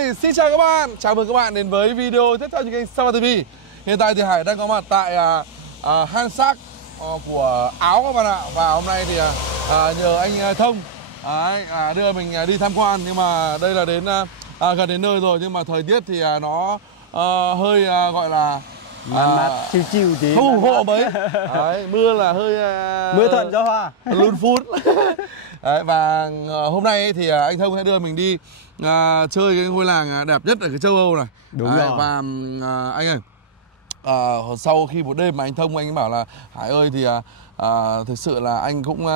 Hi, xin chào các bạn. Chào mừng các bạn đến với video tiếp theo trên kênh Sapa TV. Hiện tại thì Hải đang có mặt tại Hansac của Áo các bạn ạ. Và hôm nay thì nhờ anh Thông đưa mình đi tham quan. Nhưng mà đây là đến gần đến nơi rồi. Nhưng mà thời tiết thì nó hơi gọi là mát chill chill tí, không ủng hộ mấy. Đấy, mưa là hơi mưa thuận gió hòa luôn phút. Đấy, và hôm nay ấy thì anh Thông sẽ đưa mình đi chơi cái ngôi làng đẹp nhất ở cái châu Âu này. Đúng rồi. Và anh ơi, sau khi một đêm mà anh Thông anh bảo là Hải ơi thì thực sự là anh cũng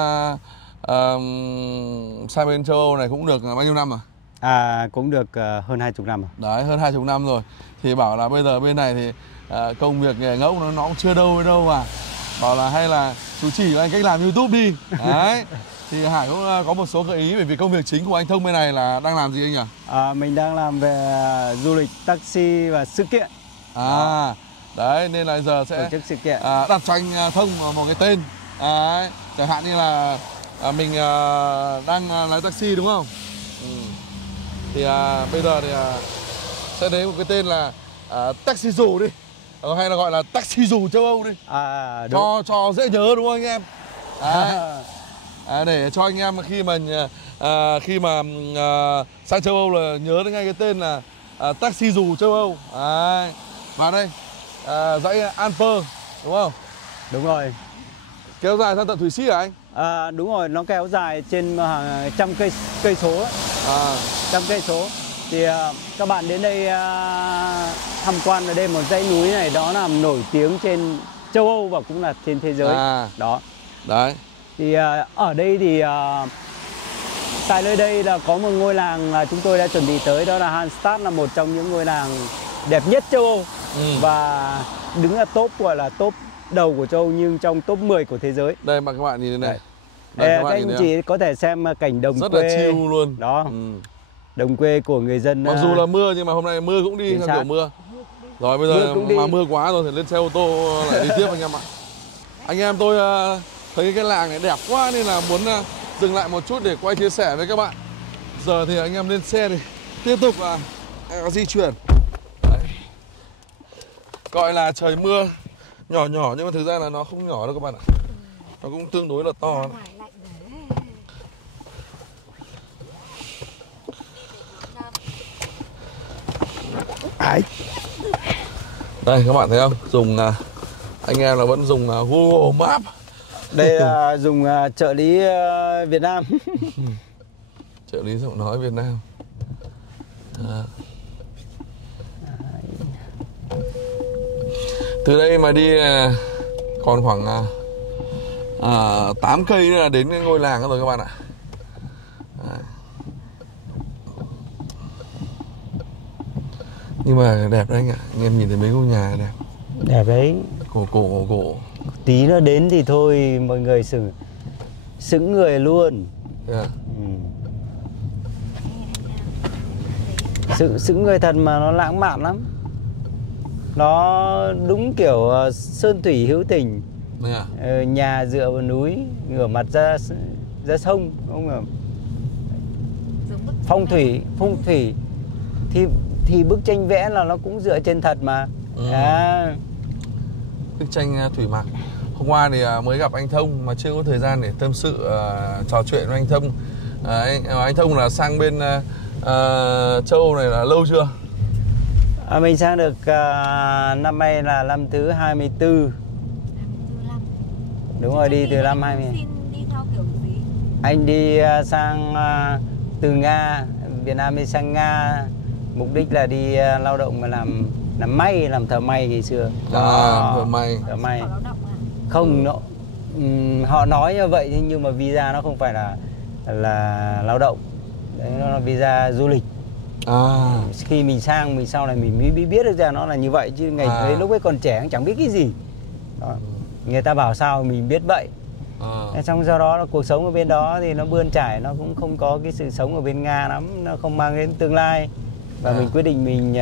sang bên châu Âu này cũng được bao nhiêu năm rồi? Cũng được hơn 20 năm rồi. Đấy, hơn 20 năm rồi. Thì bảo là bây giờ bên này thì công việc nghề ngốc nó cũng chưa đâu mà. Bảo là hay là chú chỉ cho anh cách làm YouTube đi. Đấy. Thì Hải cũng có một số gợi ý về việc công việc chính của anh Thông bên này là đang làm gì anh nhỉ? Mình đang làm về du lịch, taxi và sự kiện. Đấy, nên là giờ sẽ tổ chức sự kiện. đặt cho anh Thông một cái tên. Đấy, chẳng hạn như là mình đang lái taxi đúng không? Thì bây giờ thì sẽ lấy một cái tên là taxi dù đi, hay là gọi là taxi dù châu Âu đi, cho dễ nhớ đúng không anh em? Để cho anh em khi mà sang châu Âu là nhớ đến ngay cái tên là taxi dù châu Âu. Và đây dãy Alper đúng không? Đúng rồi. Kéo dài sang tận Thụy Sĩ hả anh? Đúng rồi, nó kéo dài trên hàng trăm cây số. Trăm cây số. Thì các bạn đến đây tham quan ở đây một dãy núi này, đó là nổi tiếng trên châu Âu và cũng là trên thế giới. Đó. Đấy. Thì ở đây thì tại nơi đây là có một ngôi làng là chúng tôi đã chuẩn bị tới, đó là Hansac, là một trong những ngôi làng đẹp nhất châu Âu. Và đứng là top, gọi là top đầu của châu Âu, nhưng trong top 10 của thế giới. Đây mà các bạn nhìn thế này. Các anh chị có thể xem cảnh đồng rất quê. Rất là chill luôn. Đó. Đồng quê của người dân. Mặc dù là mưa nhưng mà hôm nay mưa cũng đi theo kiểu mưa. Rồi bây giờ mà mưa quá rồi thì lên xe ô tô lại đi tiếp anh em ạ. Anh em tôi thấy cái làng này đẹp quá nên là muốn dừng lại một chút để quay chia sẻ với các bạn. Giờ thì anh em lên xe thì tiếp tục di chuyển. Đấy. Gọi là trời mưa nhỏ nhỏ nhưng mà thực ra là nó không nhỏ đâu các bạn ạ. Nó cũng tương đối là to. Đây các bạn thấy không? Dùng anh em là vẫn dùng Google Maps. Đây là dùng trợ lý Việt Nam. Trợ lý giọng nói Việt Nam. Từ đây mà đi còn khoảng 8 cây nữa là đến cái ngôi làng rồi các bạn ạ. Nhưng mà đẹp đấy anh ạ. Anh em nhìn thấy mấy ngôi nhà đẹp. Đẹp đấy. Cổ. Tí nữa đến thì thôi mọi người sững người luôn. Sững người thật mà nó lãng mạn lắm. Nó đúng kiểu sơn thủy hữu tình. Nhà dựa vào núi, ngửa mặt ra sông, không ngờ. Phong thủy thì bức tranh vẽ là nó cũng dựa trên thật mà. Bức tranh thủy mặc. Hôm qua thì mới gặp anh Thông mà chưa có thời gian để tâm sự trò chuyện với anh Thông. Anh Thông là sang bên châu Âu này là lâu chưa? Mình sang được năm nay là năm thứ 24. Đúng rồi, đi từ năm 20. Đi theo kiểu gì? Anh đi sang từ Nga, Việt Nam đi sang Nga, mục đích là đi lao động mà làm may, làm thợ may ngày xưa. Thợ may. Không, họ nói như vậy nhưng mà visa nó không phải là lao động. Đấy, nó là visa du lịch. Khi mình sang, mình sau này mình mới biết được ra nó là như vậy, chứ ngày đấy lúc ấy còn trẻ chẳng biết cái gì. Đó. Người ta bảo sao mình biết vậy. Xong do đó là cuộc sống ở bên đó thì nó bươn trải, nó cũng không có cái sự sống ở bên Nga lắm, nó không mang đến tương lai. Và mình quyết định mình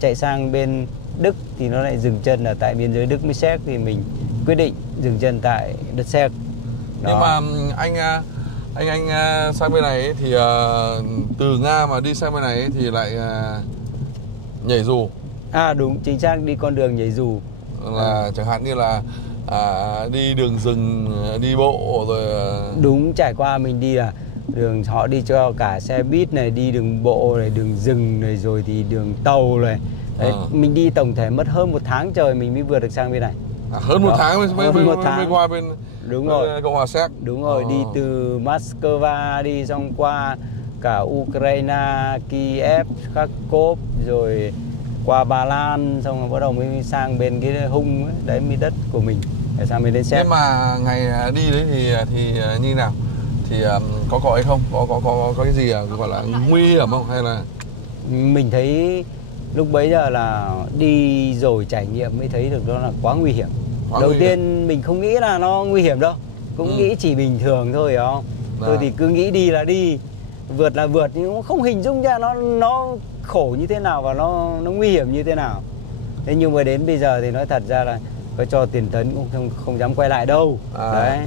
chạy sang bên Đức thì nó lại dừng chân ở tại biên giới Đức với Séc, thì mình quyết định dừng chân tại đất Séc. Nhưng mà anh anh sang bên này ấy, thì từ Nga mà đi sang bên này ấy, thì lại nhảy dù. Đúng, chính xác, đi con đường nhảy dù. Là chẳng hạn như là đi đường rừng, đi bộ rồi. Đúng, trải qua mình đi là đường họ đi cho cả xe buýt này, đi đường bộ này, đường rừng này, rồi thì đường tàu này. Đấy, mình đi tổng thể mất hơn 1 tháng trời mình mới vượt được sang bên này. Hơn 1 tháng mới qua bên. Đúng rồi. Cộng hòa Séc. Đúng rồi, đi từ Moscow đi xong qua cả Ukraine, Kiev, Kharkov, rồi qua Ba Lan, xong rồi bắt đầu mới sang bên cái Hung ấy, đấy mới đất của mình, để sang bên đến Séc. Nhưng mà ngày đi đấy thì như nào? Thì có ấy không? Có cái gì gọi là nguy hiểm không, hay là mình thấy lúc bấy giờ là đi rồi trải nghiệm mới thấy được đó là quá nguy hiểm. Đầu tiên mình không nghĩ là nó nguy hiểm đâu, cũng nghĩ chỉ bình thường thôi, hiểu không? Tôi thì cứ nghĩ đi là đi, vượt là vượt, nhưng không hình dung ra nó khổ như thế nào và nó nguy hiểm như thế nào. Thế nhưng mà đến bây giờ thì nói thật ra là có cho tiền tấn cũng không dám quay lại đâu. Đấy.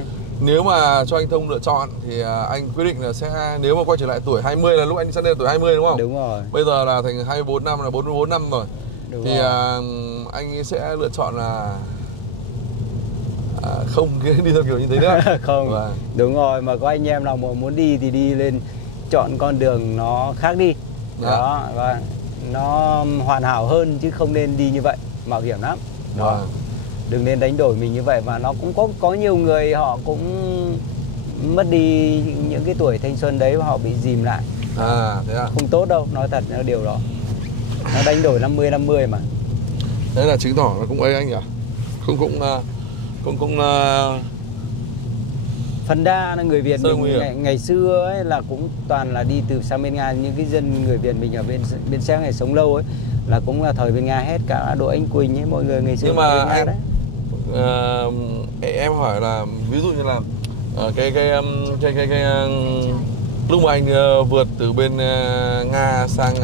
Nếu mà cho anh Thông lựa chọn thì anh quyết định là sẽ, nếu mà quay trở lại tuổi 20 là lúc anh sẽ lên tuổi 20 đúng không? Đúng rồi. Bây giờ là thành 24 năm, là 44 năm rồi. Đúng thì rồi. Anh sẽ lựa chọn là không đi theo kiểu như thế nữa. Không. Đúng rồi, mà có anh em nào mà muốn đi thì đi lên chọn con đường nó khác đi. Đó, và nó hoàn hảo hơn chứ không nên đi như vậy, mạo hiểm lắm. Đó. Đừng nên đánh đổi mình như vậy, và nó cũng có nhiều người họ cũng mất đi những cái tuổi thanh xuân đấy và họ bị dìm lại. Thế à? Không tốt đâu, nói thật là điều đó. Nó đánh đổi 50-50 mà. Thế là chứng tỏ là cũng ấy anh nhỉ? Cũng phần đa là người Việt mình ngày xưa ấy là cũng toàn là đi từ sang bên Nga. Những cái dân người Việt mình ở bên Séc này sống lâu ấy là cũng là thời bên Nga hết, cả Đỗ Anh Quỳnh ấy, mọi người ngày xưa. Nhưng mà bên Nga đấy. Em hỏi là ví dụ như là cái lúc mà anh vượt từ bên Nga sang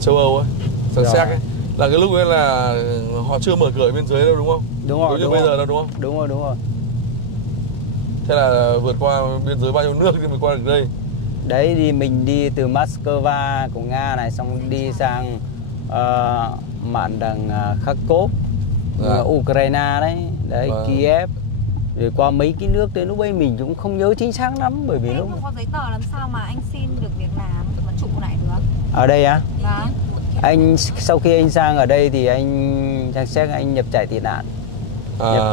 châu Âu ấy, sang Séc ấy, là cái lúc ấy là họ chưa mở cửa biên giới đâu đúng không? Đúng rồi. Như bây giờ đâu đúng không? Đúng rồi. Thế là vượt qua biên giới bao nhiêu nước thì mới qua được đây? Đấy, thì mình đi từ Moscow của Nga này, xong đi sang mạn đằng Kharkov, Ukraine đấy, Kiev, rồi qua mấy cái nước đến lúc ấy mình cũng không nhớ chính xác lắm, bởi vì lúc không có giấy tờ làm sao mà anh xin được việc làm mà trụ lại được? Ở đây á? Vâng. Anh sau khi anh sang ở đây thì anh sang Séc anh nhập trại tị nạn.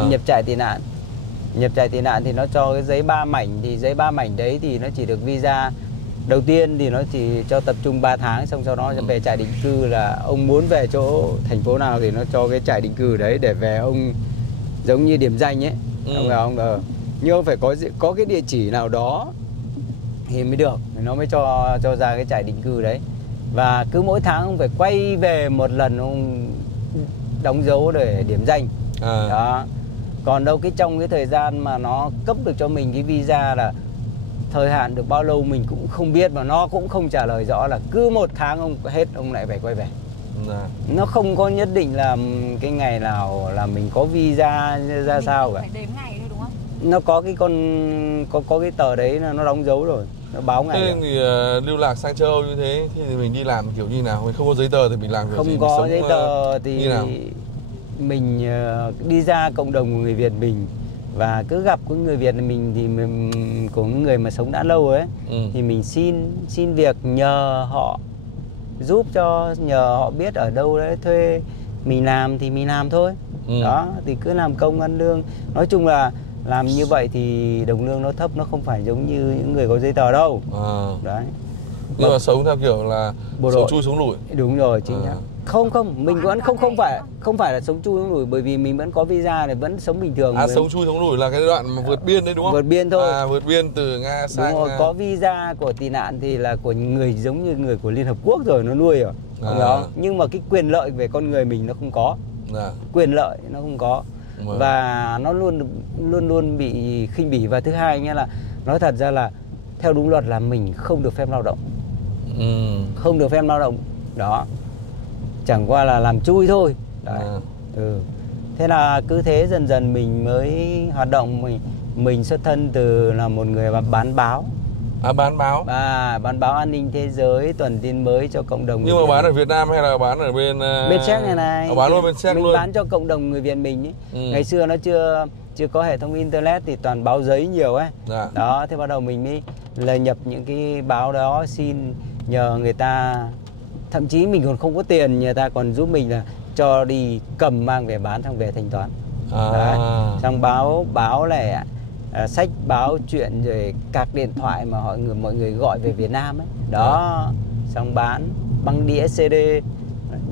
Nhập trại tị nạn. Nhập trại tị nạn thì nó cho cái giấy 3 mảnh, thì giấy 3 mảnh đấy thì nó chỉ được visa đầu tiên thì nó chỉ cho tập trung 3 tháng, xong sau đó về trại định cư, là ông muốn về chỗ thành phố nào thì nó cho cái trại định cư đấy để về ông giống như điểm danh ấy. Ông nhưng ông phải có cái địa chỉ nào đó thì mới được, nó mới cho ra cái trại định cư đấy. Và cứ mỗi tháng ông phải quay về một lần, ông đóng dấu để điểm danh. Đó. Còn đâu trong cái thời gian mà nó cấp được cho mình cái visa là thời hạn được bao lâu mình cũng không biết, mà nó cũng không trả lời rõ, là cứ 1 tháng ông hết ông lại phải quay về. Nó không có nhất định là cái ngày nào là mình có visa ra sao cả. Phải đếm ngày thôi đúng không? Nó có cái có cái tờ đấy là nó đóng dấu rồi, nó báo ngày. Thế thì lưu lạc sang châu Âu như thế thì mình đi làm kiểu như nào? Mình không có giấy tờ thì mình làm kiểu gì? Không có giấy tờ thì mình đi ra cộng đồng của người Việt mình, và cứ gặp có người Việt mình thì của người mà sống đã lâu ấy, thì mình xin việc nhờ họ giúp cho, nhờ họ biết ở đâu đấy thuê mình làm thì mình làm thôi. Đó, thì cứ làm công ăn lương. Nói chung là làm như vậy thì đồng lương nó thấp, nó không phải giống như những người có giấy tờ đâu. Đấy. Nhưng mà sống theo kiểu là sống chui sống lủi. Đúng rồi, chính xác. Không, mình vẫn không phải là sống chui sống lủi, bởi vì mình vẫn có visa này, vẫn sống bình thường. Sống chui sống lủi là cái đoạn mà vượt biên đấy đúng không? Vượt biên thôi. Vượt biên từ Nga sang. Đúng rồi, có visa của tị nạn thì là của người giống như người của Liên Hợp Quốc rồi, nó nuôi rồi. Nhưng mà cái quyền lợi về con người mình nó không có. Quyền lợi nó không có. Và nó luôn bị khinh bỉ. Và thứ hai nhé, là nói thật ra là theo đúng luật là mình không được phép lao động. Không được phép lao động. Đó. Chẳng qua là làm chui thôi. Đấy. Thế là cứ thế dần dần mình mới hoạt động, Mình xuất thân từ là một người bán báo. Bán báo. Bán báo An ninh Thế giới, tuần tin mới cho cộng đồng. Nhưng mà bán ở Việt Nam hay là bán ở bên Séc này? Bán luôn bên Séc luôn. Mình bán cho cộng đồng người Việt mình ấy. Ngày xưa nó chưa có hệ thống internet thì toàn báo giấy nhiều ấy. Dạ. Đó, thế bắt đầu mình mới là nhập những cái báo đó, xin nhờ người ta, thậm chí mình còn không có tiền, người ta còn giúp mình là cho đi cầm mang về bán, xong về thanh toán. Xong báo này sách báo chuyện rồi các điện thoại mà mọi người gọi về Việt Nam ấy. Đó, xong bán băng đĩa CD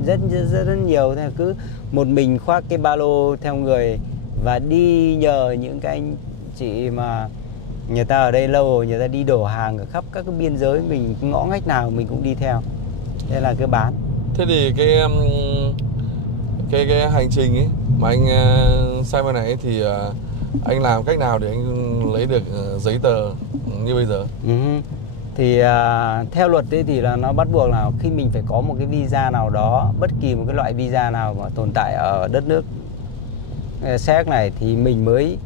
rất nhiều. Thế cứ một mình khoác cái ba lô theo người và đi nhờ những cái anh chị mà người ta ở đây lâu rồi, người ta đi đổ hàng ở khắp các cái biên giới, mình ngõ ngách nào mình cũng đi theo. Thế là cứ bán. Thế thì cái hành trình ấy mà anh sang bên này ấy, thì anh làm cách nào để anh lấy được giấy tờ như bây giờ? Thì theo luật ấy thì là nó bắt buộc là khi mình phải có một cái visa nào đó, bất kỳ một cái loại visa nào mà tồn tại ở đất nước Séc này thì mình mới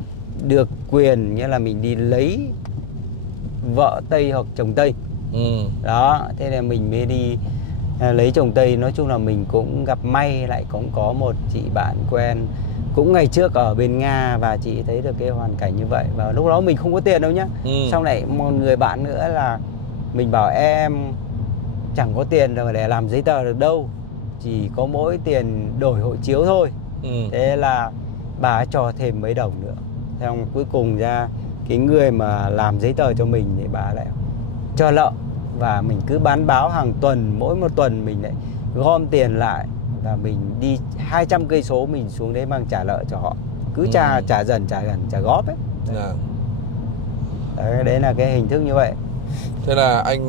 được quyền, nghĩa là mình đi lấy vợ Tây hoặc chồng Tây. Đó, thế là mình mới đi lấy chồng Tây. Nói chung là mình cũng gặp may, lại cũng có một chị bạn quen cũng ngày trước ở bên Nga, và chị thấy được cái hoàn cảnh như vậy. Và lúc đó mình không có tiền đâu nhá. Sau này một người bạn nữa là mình bảo em chẳng có tiền rồi để làm giấy tờ được đâu, chỉ có mỗi tiền đổi hộ chiếu thôi. Thế là bà ấy cho thêm mấy đồng nữa. Xong cuối cùng ra cái người mà làm giấy tờ cho mình thì bà lại cho lợ, và mình cứ bán báo hàng tuần, mỗi một tuần mình lại gom tiền lại và mình đi 200 cây số mình xuống đấy mang trả lợ cho họ, cứ trả dần trả góp ấy. Đấy là cái hình thức như vậy. Thế là anh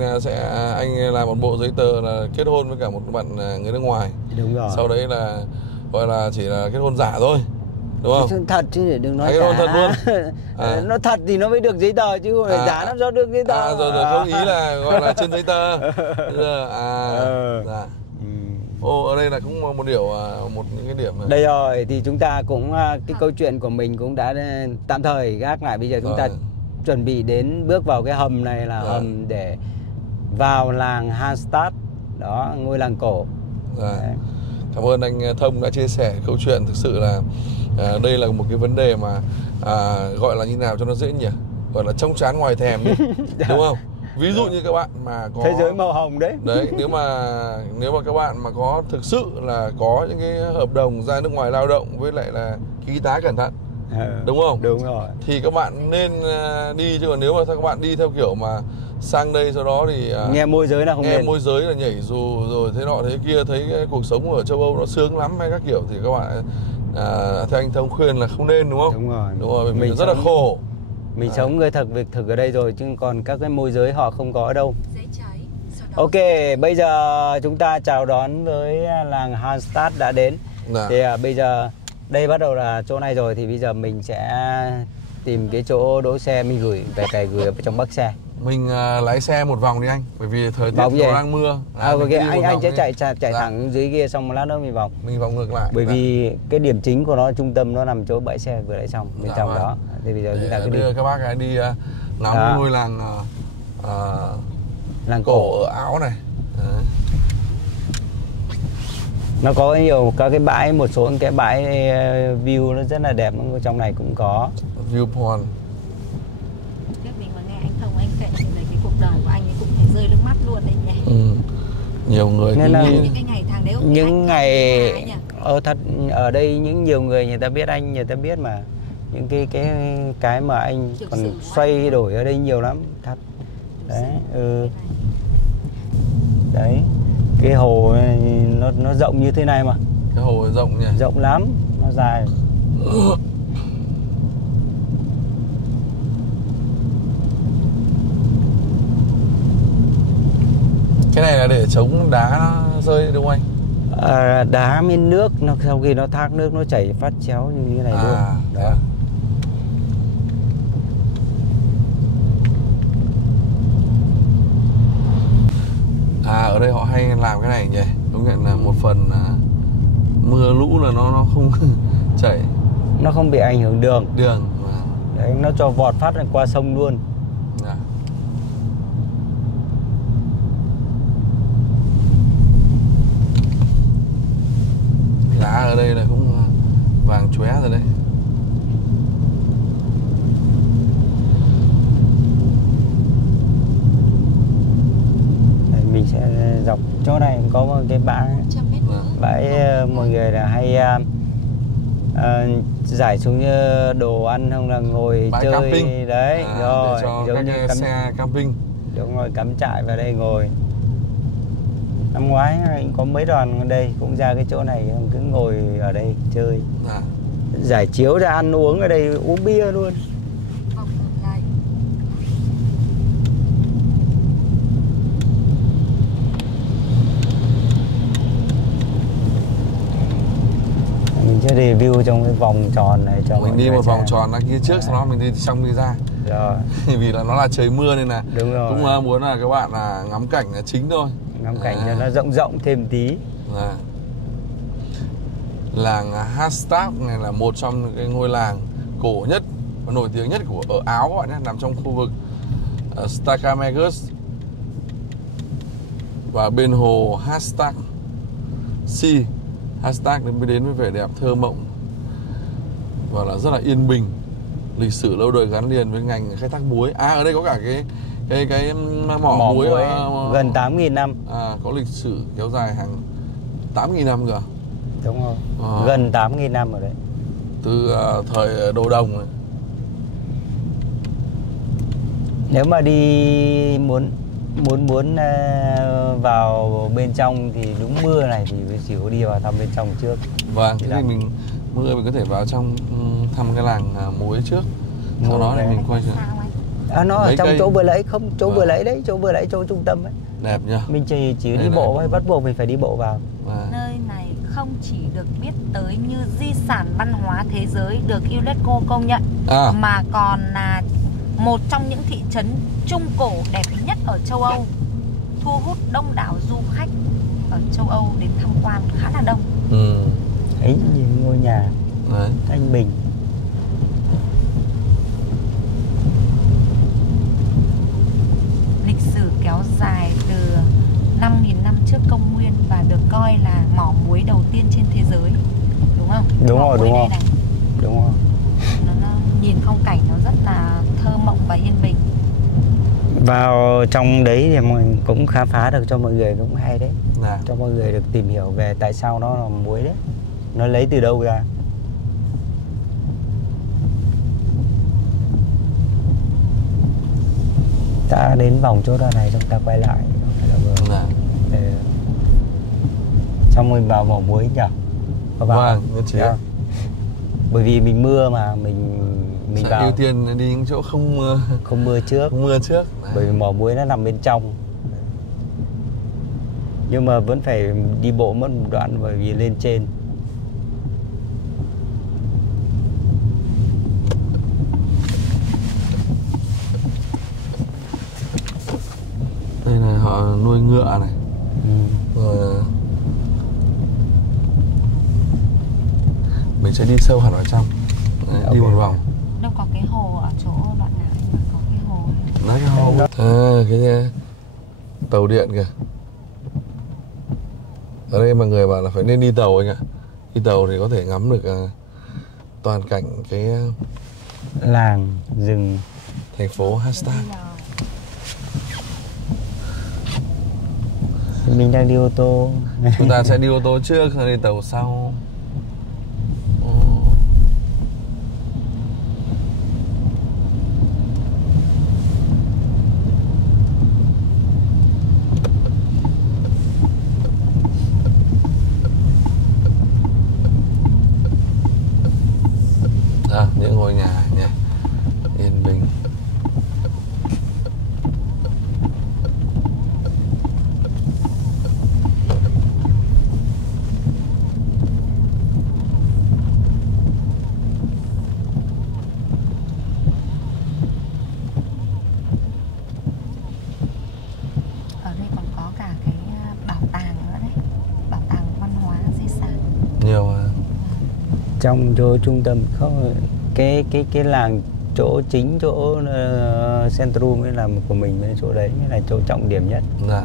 làm một bộ giấy tờ là kết hôn với cả một bạn người nước ngoài. Đúng rồi. Sau đấy là gọi là chỉ là kết hôn giả thôi, đúng không? Thật chứ, để đừng nói kết hôn thật luôn. Nó thật thì nó mới được giấy tờ chứ không phải giả làm sao được giấy tờ. Rồi không, ý là gọi là trên giấy tờ. Dạ. Ở đây là cũng một những cái điểm này. Đây rồi, thì chúng ta cũng cái câu chuyện của mình cũng đã tạm thời gác lại. Bây giờ chúng ta chuẩn bị bước vào cái hầm này, là hầm để vào làng Hallstatt, đó, ngôi làng cổ. Cảm ơn anh Thông đã chia sẻ câu chuyện. Thực sự là đây là một cái vấn đề mà gọi là như nào cho nó dễ nhỉ, gọi là trong trán ngoài thèm đi. Đúng không? Ví dụ như các bạn mà có thế giới màu hồng đấy. Nếu mà các bạn mà có thực sự là có những cái hợp đồng ra nước ngoài lao động với lại là ký tá cẩn thận, đúng không? Đúng rồi. Thì các bạn nên đi, chứ còn nếu mà các bạn đi theo kiểu mà sang đây sau đó thì nghe môi giới là không nên. Nghe môi giới là nhảy dù rồi thế nọ thế kia, thấy cái cuộc sống ở châu Âu nó sướng lắm hay các kiểu, thì các bạn theo anh Thông khuyên là không nên, đúng không? Đúng rồi. Mình rất là khổ. Mình sống người thật việc thực ở đây rồi, chứ còn các cái môi giới họ không có ở đâu. Ok, bây giờ chúng ta chào đón với làng Hallstatt đã đến. Thì bây giờ đây bắt đầu là chỗ này rồi, thì bây giờ mình sẽ tìm cái chỗ đỗ xe, mình gửi ở trong bắc xe. Mình lái xe một vòng đi anh, bởi vì thời tiết nó đang mưa. Anh sẽ chạy thẳng dưới kia, xong một lát nữa mình vòng ngược lại. Bởi vì cái điểm chính của nó, trung tâm nó nằm chỗ bãi xe vừa lại xong bên trong đó. Thì bây giờ chúng ta cứ đưa các bác đi ngắm ngôi làng cổ ở Áo này. Nó có nhiều các cái bãi, một số cái bãi view nó rất là đẹp, ở trong này cũng có viewpoint. Mình mà nghe anh Thông anh kể về cái cuộc đời của anh ấy cũng phải rơi nước mắt luôn đấy nhỉ. Nhiều người nên là những cái ngày tháng đấy, những ngày thật ở đây, nhiều người ta biết anh, người ta biết mà những cái mà anh còn xoay đổi ở đây nhiều lắm thật đấy. Đấy, cái hồ này, nó rộng như thế này mà. Cái hồ rộng nhỉ? Rộng lắm, nó dài. Cái này là để chống đá nó rơi đúng không anh? Đá miên nước, sau khi nó thác nước nó chảy phát chéo như thế này luôn. Đó. Ở đây họ hay làm cái này nhỉ? Đúng nhận là một phần mưa lũ là nó không chảy, nó không bị ảnh hưởng đường. Đấy, nó cho vọt phát qua sông luôn. Dạ. Lá ở đây là cũng vàng chóe rồi đấy. Đấy, mình sẽ dọc chỗ này có một cái bãi mọi người là hay giải xuống đồ ăn không là ngồi bãi chơi camping. Đấy rồi để cho giống như các xe camping. Đúng rồi, cắm trại vào đây ngồi. Năm ngoái có mấy đoàn ở đây cũng ra cái chỗ này cứ ngồi ở đây chơi. Giải chiếu ra ăn uống ở đây, uống bia luôn. Mình sẽ review trong cái vòng tròn này cho mình đi một vòng tròn ra kia trước, sau đó mình đi xong đi ra. Rồi. Vì là nó là trời mưa nên là đúng rồi. Cũng muốn là các bạn là ngắm cảnh là chính thôi. Ngắm cảnh cho nó rộng rộng thêm tí. Làng Hastag này là một trong những cái ngôi làng cổ nhất và nổi tiếng nhất ở Áo các bạn nhé, nằm trong khu vực Stakamegus và bên hồ Hastag Sea. Hastag đến với vẻ đẹp thơ mộng và là rất là yên bình, lịch sử lâu đời gắn liền với ngành khai thác muối. Ở đây có cả cái mỏ muối gần 8.000 năm. Có lịch sử kéo dài hàng 8.000 năm cơ. Đúng rồi. Gần 8.000 năm ở đấy. Từ thời đồ đồng này. Nếu mà đi muốn vào bên trong thì đúng mưa này thì chỉ có đi vào thăm bên trong trước. Vâng, thế thì mình mưa mình có thể vào trong thăm cái làng muối trước. Sau đó thì mình quay trở. Nó ở trong chỗ vừa lấy không, chỗ vừa lấy đấy, chỗ vừa lấy chỗ trung tâm ấy. Đẹp nhá. Mình chỉ đi bộ hay bắt buộc mình phải đi bộ vào. Nơi này không chỉ được biết tới như di sản văn hóa thế giới được UNESCO công nhận mà còn là một trong những thị trấn trung cổ đẹp nhất ở châu Âu, thu hút đông đảo du khách ở châu Âu đến tham quan khá là đông. Thấy nhìn ngôi nhà thanh bình. Lịch sử kéo dài từ 5.000 năm trước công nguyên và được coi là mỏ muối đầu tiên trên thế giới, đúng không? Đúng rồi, đúng rồi. Đúng rồi. Nó nhìn phong cảnh nó rất là thơ mộng và yên bình. Vào trong đấy thì mình cũng khám phá được cho mọi người cũng hay đấy. Cho mọi người được tìm hiểu về tại sao nó là muối đấy. Nó lấy từ đâu ra. Ta đến vòng chỗ đó này xong ta quay lại. Xong mình vào mỏ muối nhỉ? Vâng, bởi vì mình mưa mà mình vào ưu tiên đi những chỗ không mưa trước. Không mưa trước. Bởi vì mỏ muối nó nằm bên trong. Nhưng mà vẫn phải đi bộ mất một đoạn bởi vì lên trên. Đây là họ nuôi ngựa này. Rồi mình sẽ đi sâu hẳn vào trong. Đi một vòng. Đâu có cái hồ ở chỗ đoạn nào mà có cái hồ. Đấy cái hồ. Cái tàu điện kìa. Ở đây mọi người bảo là phải nên đi tàu anh ạ. Đi tàu thì có thể ngắm được toàn cảnh cái làng rừng thành phố Hastag. Mình đang đi ô tô. Chúng ta sẽ đi ô tô trước rồi đi tàu sau. Những ngôi nhà nhỉ, yên bình. Ở đây còn có cả cái bảo tàng nữa đấy, bảo tàng văn hóa di sản. Nhiều trong chỗ trung tâm không, cái làng chỗ chính, chỗ Centrum mới là của mình, với chỗ đấy mới là chỗ trọng điểm nhất. Dạ.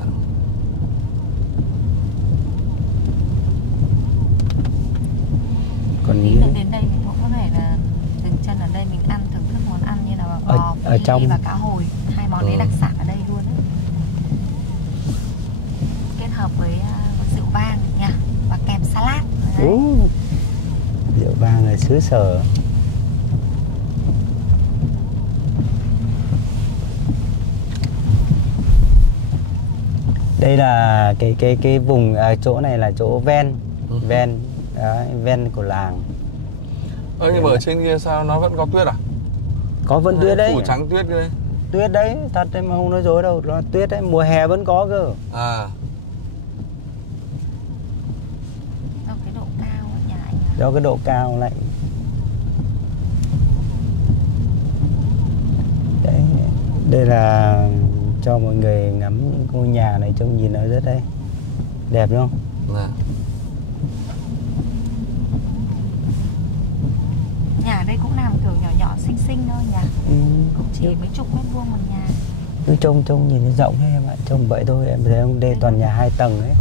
Còn tí nữa đến đây mình cũng có thể là dừng chân ở đây, mình ăn thưởng thức món ăn như là bò ở trong và cá hồi, hai món đấy đặc sản ở đây luôn đấy. Kết hợp với rượu vang nha, và kèm salad. Rượu vang là xứ sở. Đây là cái vùng chỗ này là chỗ ven đấy, ven của làng. Nhưng mà ở trên kia sao nó vẫn có tuyết à? Có vẫn tuyết đấy. Phủ trắng tuyết đây. Tuyết đấy, thật đấy mà không nói dối đâu, nó tuyết đấy, mùa hè vẫn có cơ. À. Do cái độ cao ấy nhà anh à? Do cái độ cao lạnh. Đấy, đây là cho mọi người ngắm ngôi nhà này, trông nhìn nó rất đấy đẹp đúng không? Dạ. Nhà ở đây cũng làm kiểu nhỏ nhỏ xinh xinh thôi nhỉ? Cũng chỉ mấy chục mét vuông một nhà. Cứ trông nhìn nó rộng đấy em ạ, trông vậy thôi. Em thấy không, đây toàn nhà 2 tầng ấy.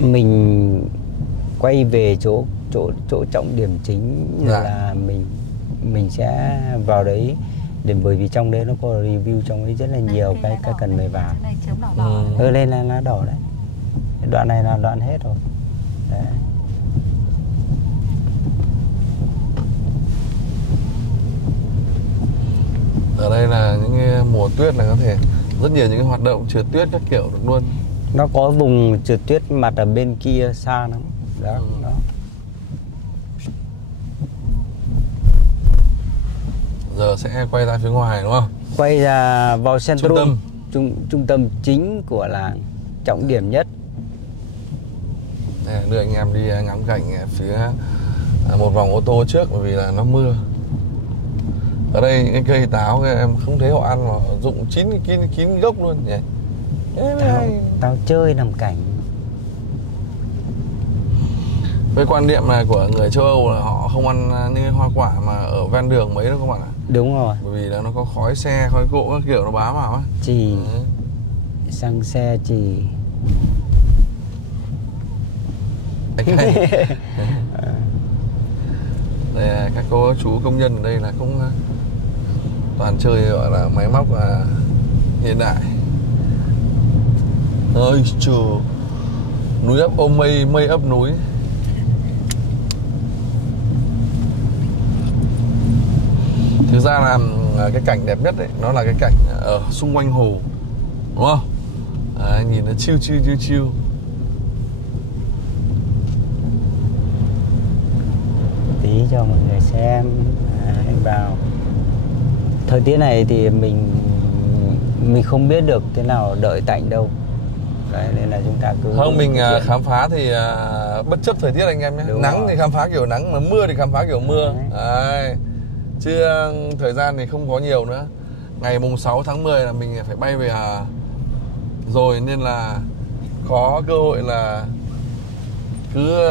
Mình quay về chỗ trọng điểm chính là mình sẽ vào đấy, để bởi vì trong đấy nó có review trong ấy rất là nhiều cái cần phải vào. Lên là lá đỏ đấy. Đoạn này là đoạn hết rồi. Đấy. Ở đây là những cái mùa tuyết là có thể rất nhiều những cái hoạt động trượt tuyết các kiểu được luôn. Nó có vùng trượt tuyết mặt ở bên kia xa lắm. Đó, đó. Giờ sẽ quay ra phía ngoài đúng không? Quay ra vào Centrum, trung tâm chính của làng, trọng điểm nhất. Đây, đưa anh em đi ngắm cảnh phía một vòng ô tô trước, bởi vì là nó mưa. Ở đây những cái cây táo em không thấy họ ăn mà rụng kín gốc luôn nhỉ. Tao chơi làm cảnh. Với quan niệm này của người châu Âu là họ không ăn những hoa quả mà ở ven đường mấy đâu các bạn ạ. Đúng rồi. Bởi vì là nó có khói xe, khói cộ các kiểu nó bám vào á. Chì. Xăng xe chì. Đây, các cô chú công nhân ở đây là cũng toàn chơi gọi là máy móc hiện đại. Ơi chù, núi ấp ôm mây, mây ấp núi. Thực ra là cái cảnh đẹp nhất ấy, nó là cái cảnh ở xung quanh hồ, đúng không? Nhìn nó chill. Tí cho mọi người xem. Vào thời tiết này thì mình không biết được thế nào đợi tạnh đâu. Đấy, nên là chúng ta cứ không, mình khám phá thì bất chấp thời tiết anh em nhé. Nắng thì khám phá kiểu nắng, mà mưa thì khám phá kiểu mưa. Đấy. Chứ thời gian thì không có nhiều nữa. Ngày mùng 6 tháng 10 là mình phải bay về rồi, nên là có cơ hội là cứ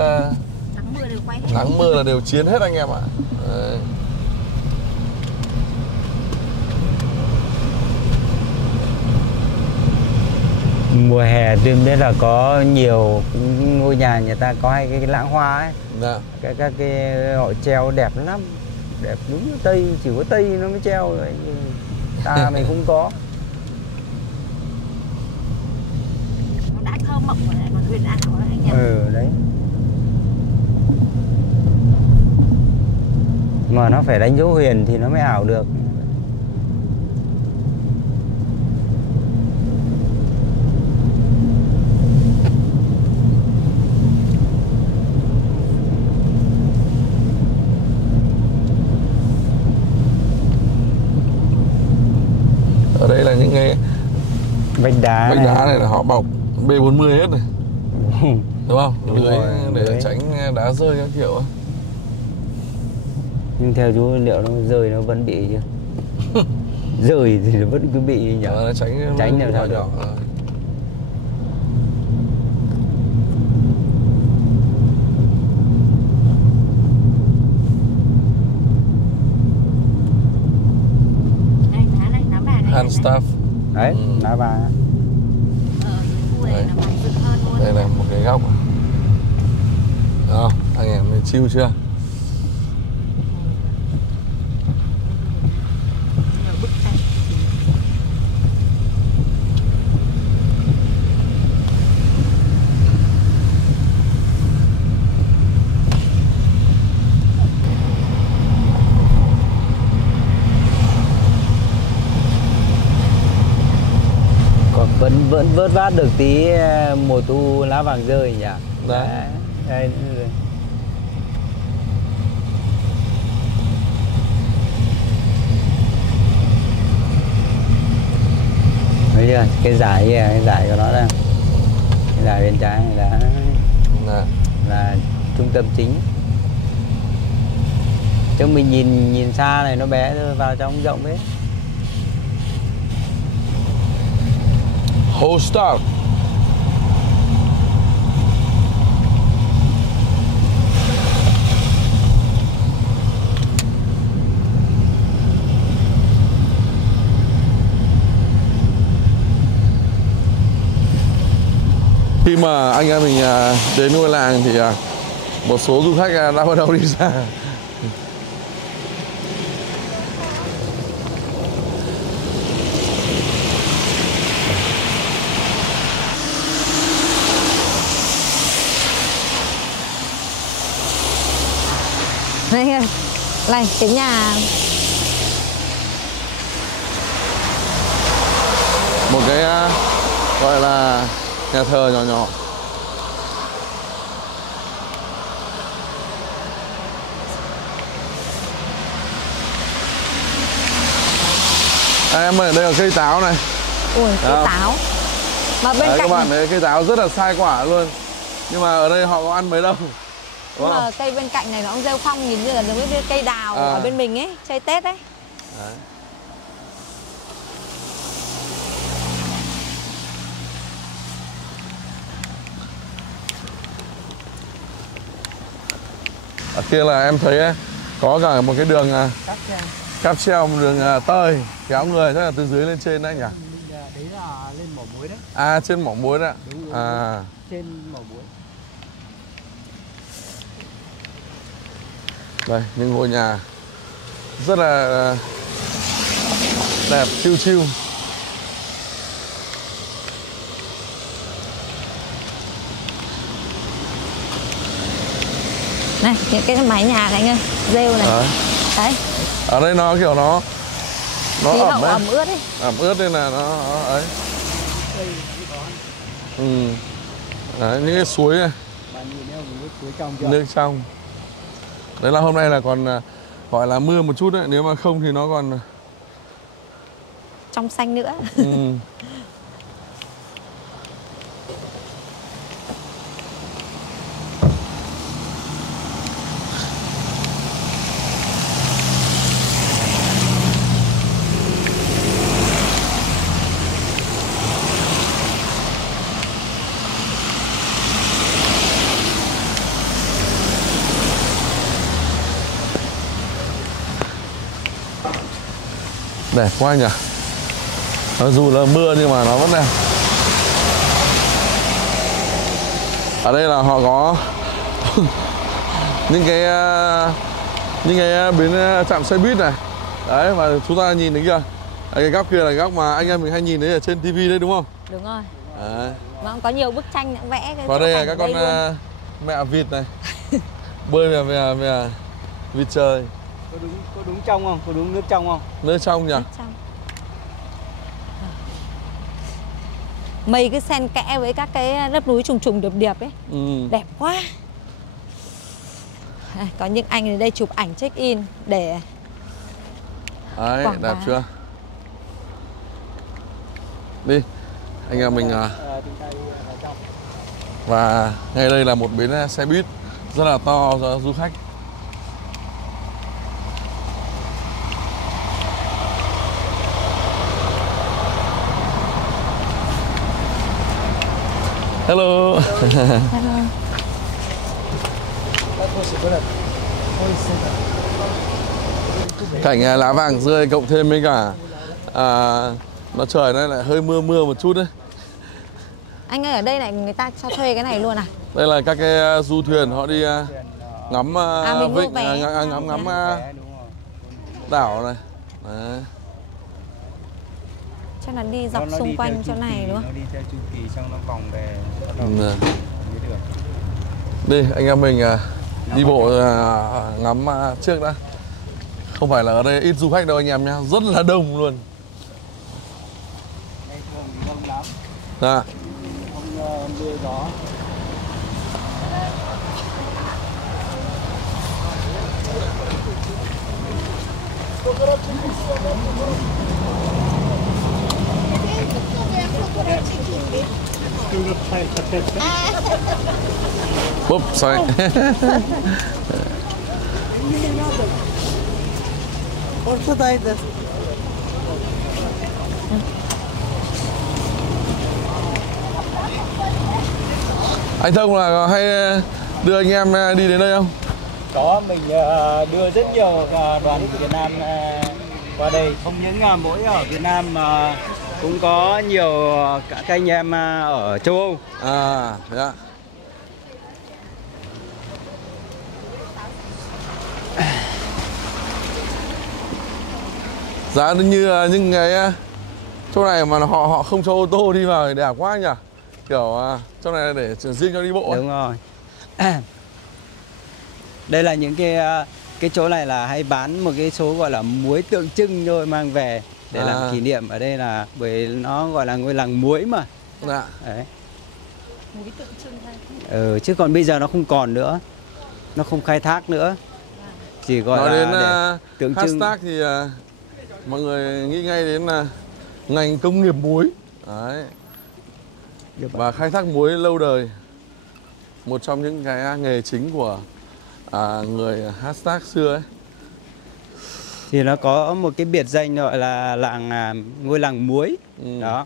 nắng mưa là đều chiến hết anh em ạ. Đấy. Mùa hè tuyên biết là có nhiều ngôi nhà người ta có hai cái lãng hoa ấy. Dạ. Các cái họ treo đẹp lắm, đẹp đúng như Tây, chỉ có Tây nó mới treo rồi, ta mình không có. Nó đã thơ mộng rồi lại còn huyền ảo đấy anh em. Đấy. Mà nó phải đánh dấu huyền thì nó mới ảo được. Ở đây là những cái vách đá này là họ bọc B40 hết này. Đúng không? Để tránh đá rơi các kiểu ấy. Nhưng theo chú liệu nó rơi nó vẫn bị chứ? Rơi thì nó vẫn cứ bị nhỉ? Tránh làm sao được. Handstaff. Đấy, lá vàng. Khu này là vàng rực hơn luôn. Đây là một cái góc. Đó, anh em mình chill chưa? Nhiều bức tranh. Vẫn vớt vát được tí mùa thu lá vàng rơi nhỉ. Đấy. Đây. Thấy chưa? Cái dải của nó đây. Cái dải bên trái này là trung tâm chính. Chứ mình nhìn xa này nó bé thôi, vào trong rộng ấy. Hold stop. Khi mà anh em mình đến ngôi làng thì một số du khách đã bắt đầu đi ra. Này, cái nhà Một cái gọi là nhà thờ nhỏ nhỏ. Em ơi, đây là cây táo này. ui, cây táo. Mà bên đấy, cạnh các bạn thấy cây táo rất là sai quả luôn. Nhưng mà ở đây họ có ăn mấy đâu. nhưng mà cây bên cạnh này nó cũng rêu phong, nhìn như là giống như cây đào ở bên mình ấy, chơi Tết ấy. Đấy. Ở kia là em thấy ấy, có cả một cái đường cáp treo, một đường tơi kéo người, chắc là từ dưới lên trên đấy nhỉ? Đấy là lên mỏ muối đấy. À, trên mỏ muối đấy. Trên mỏ muối. Đây, những ngôi nhà rất là đẹp, chill chill. Này, những cái mái nhà này anh ơi, rêu này. Đấy. Ở đây nó kiểu nó khí ẩm hậu đấy. ẩm ướt ấy. Ẩm ướt nên là nó ấy. Đấy, những cái suối này. Nước trong. Đấy là hôm nay là còn gọi là mưa một chút đấy, nếu mà không thì nó còn Trong xanh nữa. đẹp quá nhỉ. Mặc dù là mưa nhưng mà nó vẫn đẹp. Ở đây là họ có những cái bến trạm xe buýt này. Đấy, và chúng ta nhìn thấy kìa. Cái góc kia là góc mà anh em mình hay nhìn thấy ở trên tivi đấy đúng không? Đúng rồi. Đấy. Mà cũng có nhiều bức tranh đã vẽ cái. Và đây là các con mẹ vịt này. Bơi về vịt trời. Có đúng trong không? Có đúng nước trong không? Nước trong nhỉ? Nước trong. Mây cứ xen kẽ với các cái lớp núi trùng trùng điệp điệp ấy. Đẹp quá. Có những anh ở đây chụp ảnh check in để đấy, quảng đẹp bá. chưa? Đi, anh em mình và ngay đây là một bến xe buýt rất là to cho du khách. Hello. Cảnh lá vàng rơi cộng thêm với cả nó trời nó lại hơi mưa một chút đấy. Anh ơi, ở đây lại người ta cho thuê cái này luôn à? Đây là các cái du thuyền họ đi ngắm vịnh, ngắm đảo này. Đấy. Chắc là đi dọc xung quanh chỗ này đúng không? Nó đi theo chu kỳ xong nó vòng về. Đi anh em mình đi bộ ngắm trước đã. Không phải là ở đây ít du khách đâu anh em nhá, rất là đông luôn. Đây thường thì đông lắm. Dạ. Không mưa gió. Bốp, sorry. Anh Thông là hay đưa anh em đi đến đây không? Có, mình đưa rất nhiều đoàn Việt Nam qua đây. Không những mỗi ở Việt Nam mà cũng có nhiều các anh em ở châu Âu. Dạ. Dạ như những cái chỗ này mà họ không cho ô tô đi vào thì đẹp quá nhỉ. Kiểu chỗ này là để riêng cho đi bộ. Đúng rồi. Đây là những cái chỗ này là hay bán một cái số gọi là muối tượng trưng thôi, mang về để làm kỷ niệm. Ở đây là bởi nó gọi là ngôi làng muối mà. Dạ. Đấy. Muối tượng trưng thôi. Chứ còn bây giờ nó không còn nữa, nó không khai thác nữa, chỉ gọi nói là đến để tượng trưng. hashtag thì mọi người nghĩ ngay đến là ngành công nghiệp muối. Đấy. Và khai thác muối lâu đời, một trong những cái nghề chính của người hashtag xưa ấy. Thì nó có một cái biệt danh gọi là ngôi làng muối. Đó.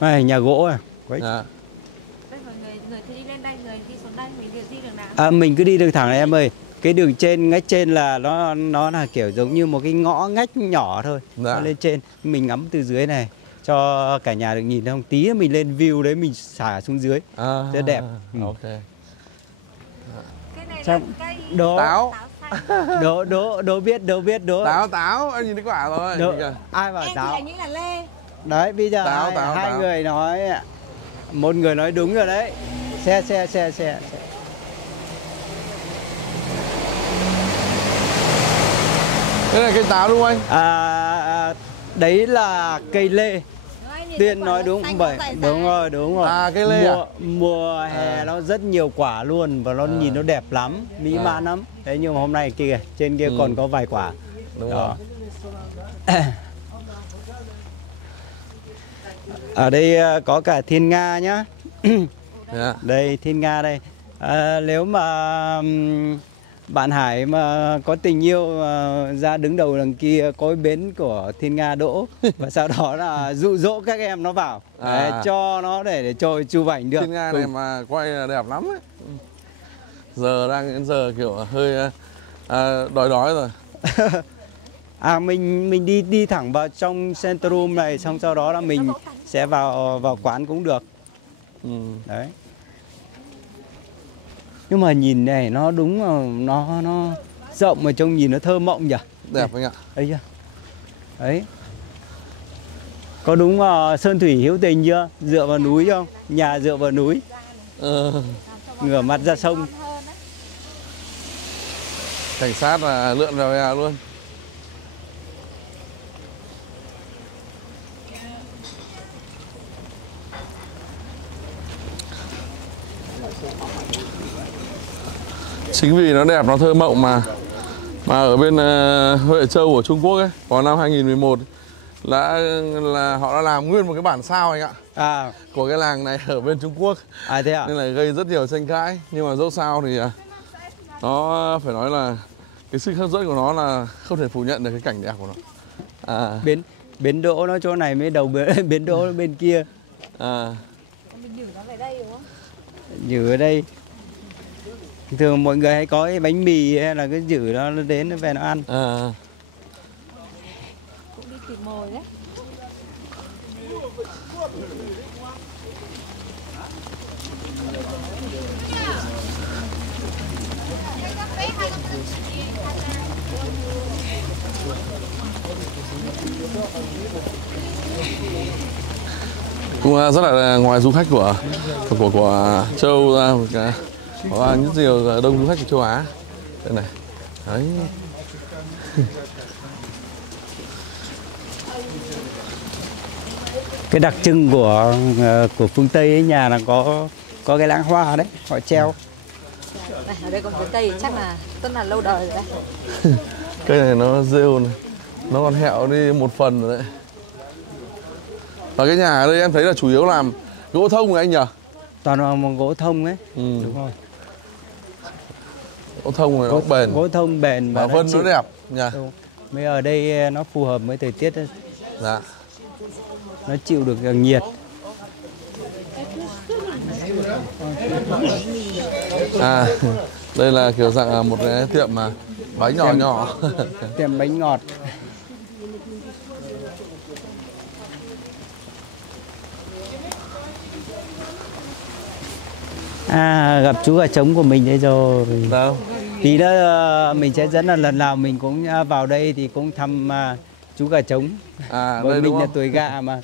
Này, nhà gỗ à? Đây mọi người thì đi lên đây, người đi xuống đây, mình đi đường nào? Mình cứ đi đường thẳng này em ơi. Cái đường trên, ngách trên là nó là kiểu giống như một cái ngõ ngách nhỏ thôi. Nó lên trên, mình ngắm từ dưới này cho cả nhà được nhìn không? Tí mình lên view đấy mình xả xuống dưới. Rất đẹp. Ok. Cái này là cây táo. Đố biết. Táo, anh nhìn thấy quả rồi. Ai bảo táo? Em nghĩ là lê. Đấy, bây giờ hai người nói, một người nói đúng rồi đấy. Xe. Đây là cây táo đúng không anh? Đấy là cây lê. Tuyên nói đúng không vậy? Đúng rồi. Cây lê mùa hè nó rất nhiều quả luôn và nó nhìn nó đẹp lắm, mỹ mãn lắm. Thế nhưng mà hôm nay kia trên kia còn có vài quả. Đúng rồi. Ở đây có cả thiên nga nhá. Đây, thiên nga đây. Nếu mà bạn Hải mà có tình yêu ra đứng đầu đằng kia có cái bến của thiên nga đỗ và sau đó là dụ dỗ các em nó vào để cho nó để cho chụp ảnh được. Thiên nga này mà quay là đẹp lắm ấy. Giờ đang đến giờ kiểu hơi đói rồi. Mình đi thẳng vào trong Centrum này, xong sau đó là mình sẽ vào quán cũng được. Đấy. Nhưng mà nhìn này nó đúng là nó rộng mà trông nhìn nó thơ mộng nhỉ. Đẹp anh ạ. Đấy chưa? Đấy. Có đúng sơn thủy hữu tình chưa? Dựa vào núi không? Nhà dựa vào núi. Ngửa mặt ra sông. Cảnh sát là lượn vào nhà luôn. Chính vì nó đẹp, nó thơ mộng mà ở bên Huệ Châu của Trung Quốc ấy, vào năm 2011 là họ đã làm nguyên một cái bản sao anh ạ. Của cái làng này ở bên Trung Quốc. Thế à? Nên là gây rất nhiều tranh cãi, nhưng mà dẫu sao thì nó phải nói là cái sức hấp dẫn của nó là không thể phủ nhận được cái cảnh đẹp của nó. Bến đỗ nó chỗ này mới đầu bến đỗ bên kia. Mình nhử nó về đây đúng không? Nhử ở đây. Thường mọi người hay có cái bánh mì hay là cái dử nó đến nó về nó ăn. mồi đấy. Cũng rất là ngoài du khách của châu ra, có rất nhiều đông du khách của châu Á đây này. Đấy. Cái đặc trưng của phương Tây ấy, nhà là có cái lẵng hoa đấy, họ treo. Này, ở đây còn cái cây chắc là rất là lâu đời rồi đấy. Cây này nó rêu này, nó còn hẹo đi một phần rồi đấy. Và cái nhà ở đây em thấy là chủ yếu làm gỗ thông rồi anh nhỉ? Toàn là gỗ thông ấy. Đúng rồi. Gỗ thông này nó bền. Gỗ thông bền và vân nó đẹp nhỉ? Mới ở đây nó phù hợp với thời tiết ấy. Dạ. Nó chịu được nhiệt. À, đây là kiểu dạng một cái tiệm mà bánh nhỏ nhỏ. Tiệm bánh ngọt. À, gặp chú gà trống của mình đây rồi. Đâu? Tí nữa mình sẽ dẫn là lần nào mình cũng vào đây thì cũng thăm chú gà trống. À, bởi đây mình đúng là không? tuổi gà mà.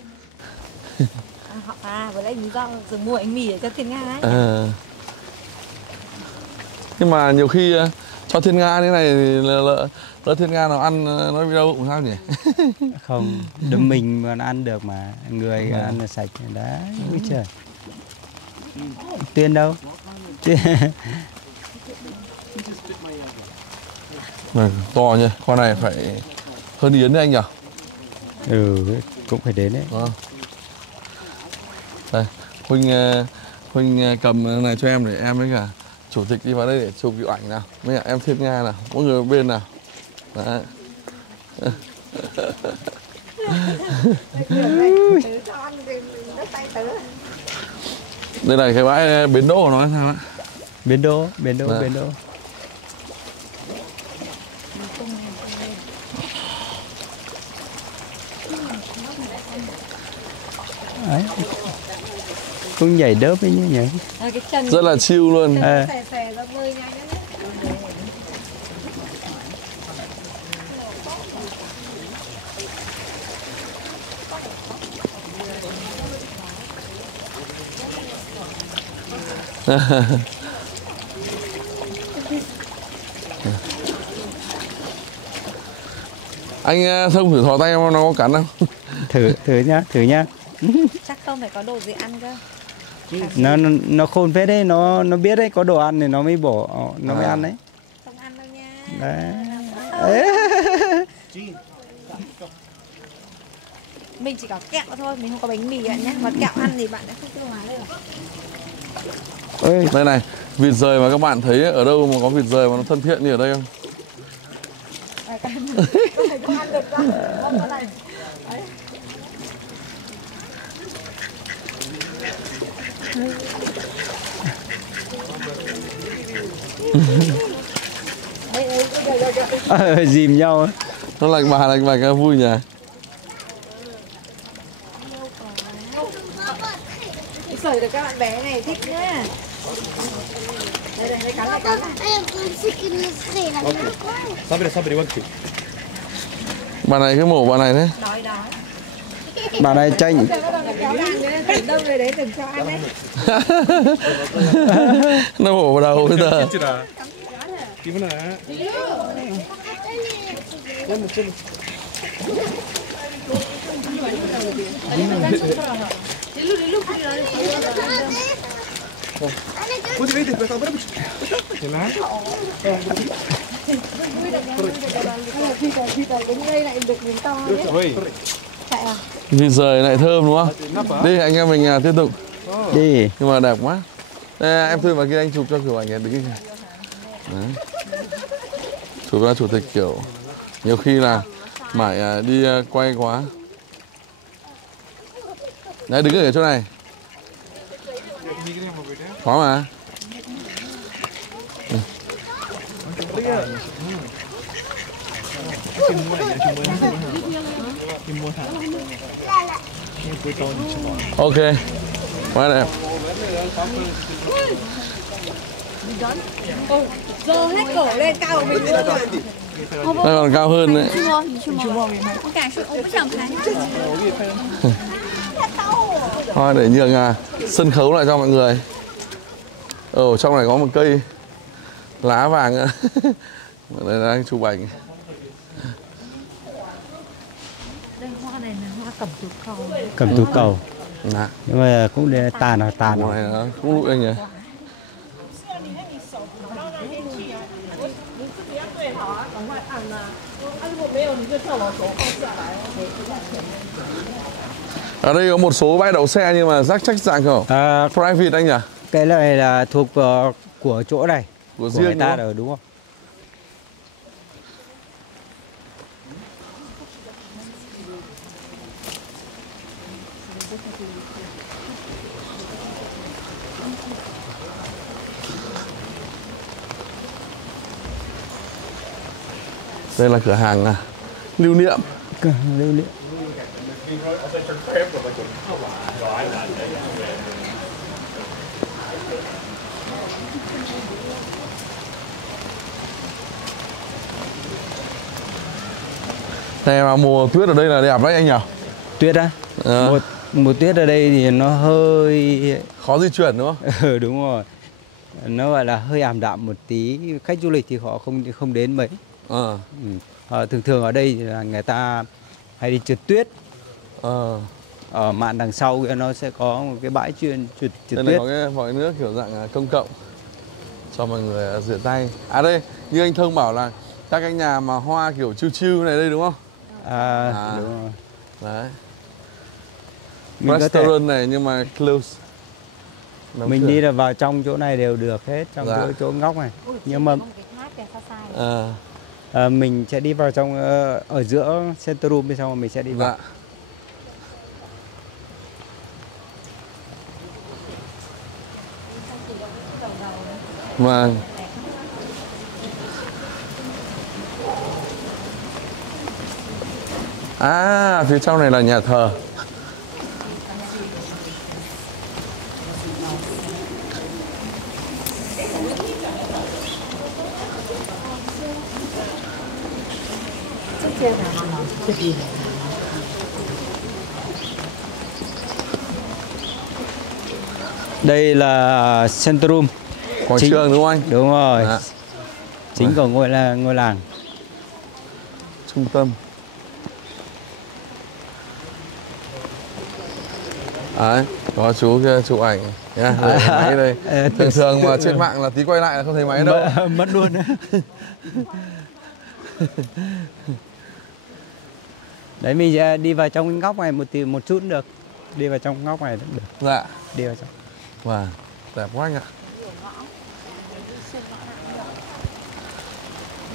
Với lại lý do dừng mua bánh mì ở cho Thiên Nga ấy. Nhưng mà nhiều khi cho Thiên Nga thế này thì lỡ Thiên Nga nào ăn nói đi đâu cũng sao nhỉ? Không, đừng mình mà ăn được mà, người ăn là sạch đấy. Ôi trời. Tuyên đâu? Này, to nhỉ, con này phải hơn yến đấy anh nhỉ? Cũng phải đến đấy. Đây, Huynh cầm này cho em để em với cả chủ tịch đi vào đây để chụp ảnh nào. Với cả em Thiên Nga nào, mỗi người một bên nào. Đấy. Đây là cái bãi bến đỗ của nó sao ạ? Bến đỗ. Đấy. Cũng nhảy đớp ấy như nhảy. Rất là chill luôn. Anh Thông thử thò tay em, nó có cắn không? Thử nhá. Chắc không phải có đồ gì ăn cơ. Nó khôn phết đấy, nó biết đấy, có đồ ăn thì nó mới bỏ, nó mới ăn đấy. Không ăn đâu nha. Đấy. Mình chỉ có kẹo thôi, mình không có bánh mì bạn nhé. Mà kẹo ăn thì bạn đã không tiêu hóa được. Đây này, vịt rời mà các bạn thấy ở đâu mà có vịt rời mà nó thân thiện như ở đây không? Không ăn được đâu. Dìm nhau. Nó lạnh bà vui nhỉ? Sởi được các bạn bé này thích nhá. Đây cắn này. Bà này cứ mổ bà này đấy. Đói. Bà này tranh. Đông rồi đấy, đừng cho ăn đấy. Nó mổ vào đầu bây giờ. Vịt rời lại thơm đúng không? Đi anh em mình tiếp tục. Đi. Nhưng mà đẹp quá. Đây, em thuê vào kia anh chụp cho kiểu ảnh này đứng kìa. Chụp ra chủ tịch kiểu nhiều khi là mãi đi quay quá. Đấy, đứng ở chỗ này. Khó mà. Ok. Quá đẹp. Giơ hết cổ lên cao của mình luôn rồi. Đây còn cao hơn đấy. Thôi để nhường sân khấu lại cho mọi người. Ở trong này có một cây lá vàng nữa. Đây đang chụp ảnh. Đây hoa này là hoa cẩm tú cầu. Cẩm tú cầu. Dạ. Nhưng mà cũng để tàn là tàn. Mùa này nó cũng lụi anh nhỉ. Ở đây có một số bãi đậu xe nhưng mà rác trách dạng không? Private anh nhỉ? Cái này là thuộc của chỗ này. Của riêng người ta rồi đúng không? Đây là cửa hàng lưu niệm. Lưu niệm. Này mà mùa tuyết ở đây là đẹp đấy anh nhỉ? Tuyết á? Mùa tuyết ở đây thì nó hơi khó di chuyển đúng không? Đúng rồi. Nó gọi là hơi ảm đạm một tí. Khách du lịch thì họ không đến mấy. Thường thường ở đây là người ta hay đi trượt tuyết. Ở mạn đằng sau kia nó sẽ có một cái bãi chuyên trượt tuyết. Đây là có cái vòi nước kiểu dạng công cộng cho mọi người rửa tay. À đây, như anh Thông bảo là các cái nhà mà hoa kiểu chill chill này đây đúng không? Đúng rồi. Đấy. Restaurant này nhưng mà close. Mình đi là vào trong chỗ này đều được hết, trong chỗ ngóc này. Nhưng mà mình sẽ đi vào trong ở giữa Centrum bên trong mình sẽ đi vào. Vâng. Phía trong này là nhà thờ. Đây là Centrum. Quảng trường đúng không anh? Đúng rồi. Chính của ngôi làng. Trung tâm. Đấy, có chú kia chụp ảnh nhá, máy đây. Thường mà trên mạng là tí quay lại là không thấy máy đâu. Mất luôn đấy. Đấy mình sẽ đi vào trong góc này một chút được. Đi vào trong góc này được. Dạ. Đi vào trong. Wow, đẹp quá anh ạ.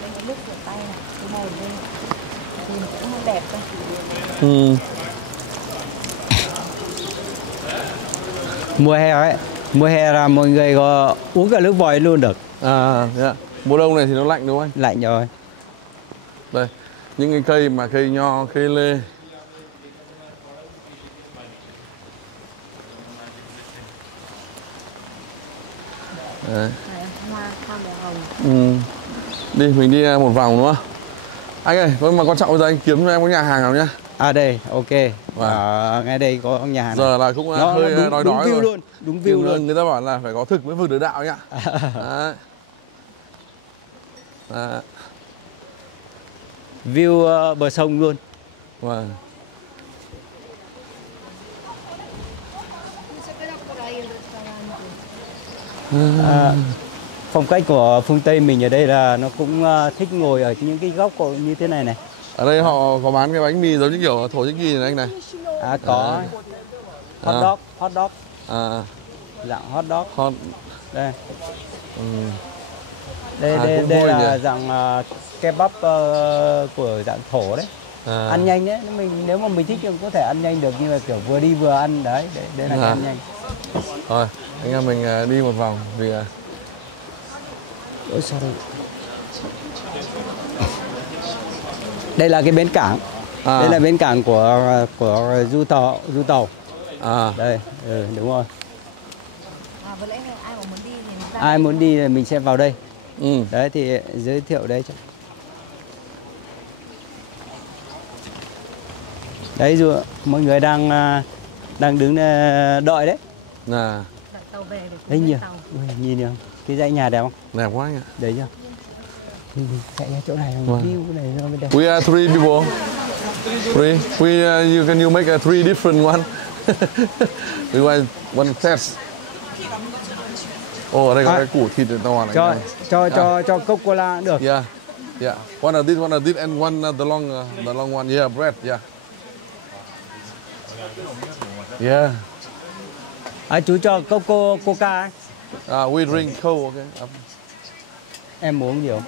Đây có nước rửa tay này, cái bồn đây. Nhìn cũng không đẹp đâu. Mùa hè là mọi người có uống cả nước vòi luôn được. Mùa đông này thì nó lạnh đúng không anh? Lạnh rồi. Đây, những cái cây mà cây nho, cây lê. Đấy. Hoa màu hồng. Đi, mình đi một vòng đúng không? Anh ơi, mà quan trọng bây giờ anh kiếm cho em có nhà hàng nào nhá. Đây, ok. Ngay đây có nhà hàng. Giờ là cũng hơi đói đúng view rồi. luôn, đúng view luôn. Người ta bảo là phải có thực mới vực được đạo nhá. Đấy. View bờ sông luôn. Vâng. Phong cách của phương Tây mình ở đây là nó cũng thích ngồi ở những cái góc như thế này này. Ở đây họ có bán cái bánh mì giống như kiểu Thổ Nhĩ Kỳ này anh này. Có. Hot dog. Dạng hot dog. Đây. Đây là dạng kebab của dạng Thổ đấy. Ăn nhanh đấy, nếu mà mình thích thì có thể ăn nhanh được, nhưng mà kiểu vừa đi vừa ăn đấy, đây là ăn nhanh. Rồi, anh em mình đi một vòng vì đây là cái bến cảng. Đây là bến cảng của du tàu. Đây, đúng rồi. Với lại ai mà muốn đi thì ra Ai muốn đi thì mình sẽ vào đây. Đấy thì giới thiệu đây. Đấy dù mọi người đang đứng đợi đấy. đợi tàu về để Đấy nhiều. Nhìn không? Cái dãy nhà đẹp không? Đẹp quá nhỉ. Đấy chưa? Chạy ra chỗ này view này nó mới đẹp. We are 3 people. 3. You make a 3 different one. We want one test. Ở đây có cái củ thịt to này. Cho Coca-Cola cũng được. Yeah. One of this, and one the long one. Yeah, bread. Yeah. Chú cho Coca ấy. We drink cold, okay. Em uống nhiều.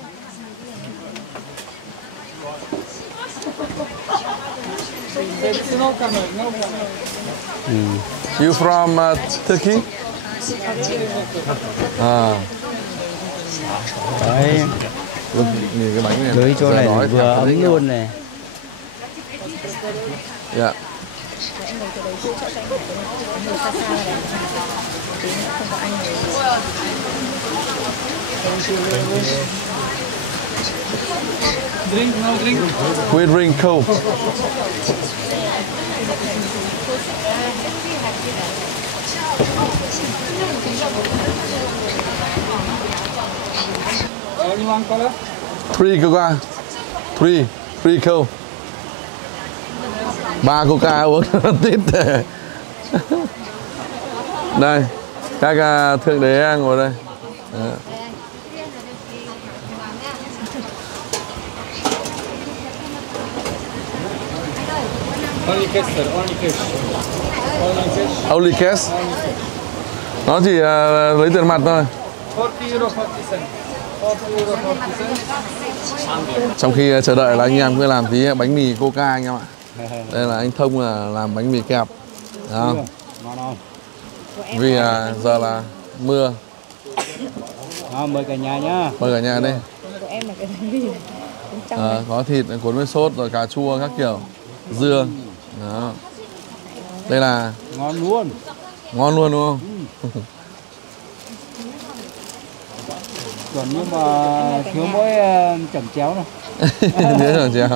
You from Turkey? Đấy. Nhìn cái bánh này. Dưới chỗ này vừa ấm luôn này. Dạ. Drink, no drink. We drink cold. Only one color? 3 coca. 3 cold. 3 coca uống tít. Đây, các thượng đế ngồi đây. Đó. Only cash, sir. Only cash. Only cash. Only cash. Nó chỉ lấy tiền mặt thôi. 40 euro 40 cent. 40 euro 40 cent. Trong khi chờ đợi là anh em cứ làm tí bánh mì coca anh em ạ. Đây là anh Thông là làm bánh mì kẹp. Đó. Ngon không? Vì giờ là mưa. Mời cả nhà nhá. Mời cả nhà đây. của em là cái bánh mì Có thịt cuốn với sốt rồi cà chua các kiểu, dưa. Đó. Đây là ngon luôn. Ngon luôn đúng không? Còn nhưng mà thiếu mỗi chẩm chéo thôi. Nhớ chẩm chéo.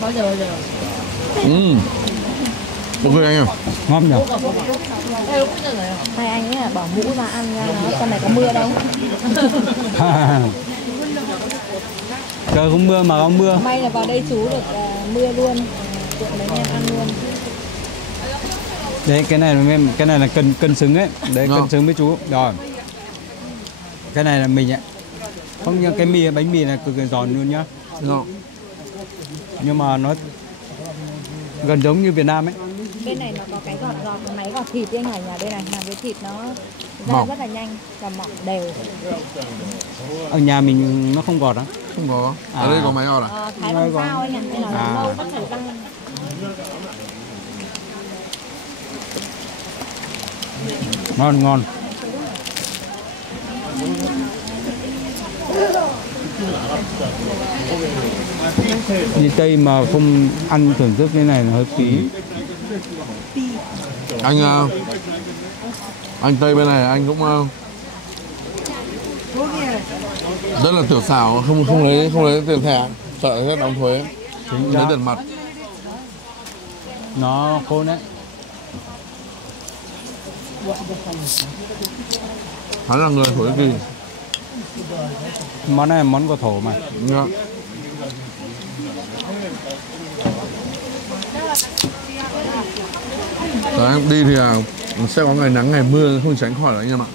bao giờ Ok anh em. Ngon nhỉ? hai anh ấy bỏ mũ ra ăn nha, con này có mưa đâu. Trời không mưa mà không mưa. May là vào đây chú được mưa luôn, tiện mấy anh em ăn luôn. Đấy cái này là cân xứng ấy, đấy cân xứng với chú. Rồi. Cái này là mình ạ. Không như cái bánh mì này cực kỳ giòn luôn nhá. Nhưng mà nó gần giống như Việt Nam ấy. Bên này nó có cái gọt máy gọt thịt anh Hải nhà, bên này làm cái thịt nó ra rất là nhanh và mỏng đều. Ở nhà mình nó không gọt á? Không có. Ở đây có máy gọt à? Thái bằng dao anh ạ, nên là lâu có thể tăng. Ngon. Đi Tây mà không ăn thưởng thức cái này là hơi phí. Anh Tây bên này anh cũng rất là tiểu xảo, không lấy tiền thẻ, sợ rất đóng thuế, lấy tiền mặt. Nó khôn đấy. Hắn là người Thổ Nhĩ Kỳ. Món này là món của Thổ mà. Yeah. Đấy, em đi thì sẽ có ngày nắng ngày mưa, không tránh khỏi anh em ạ.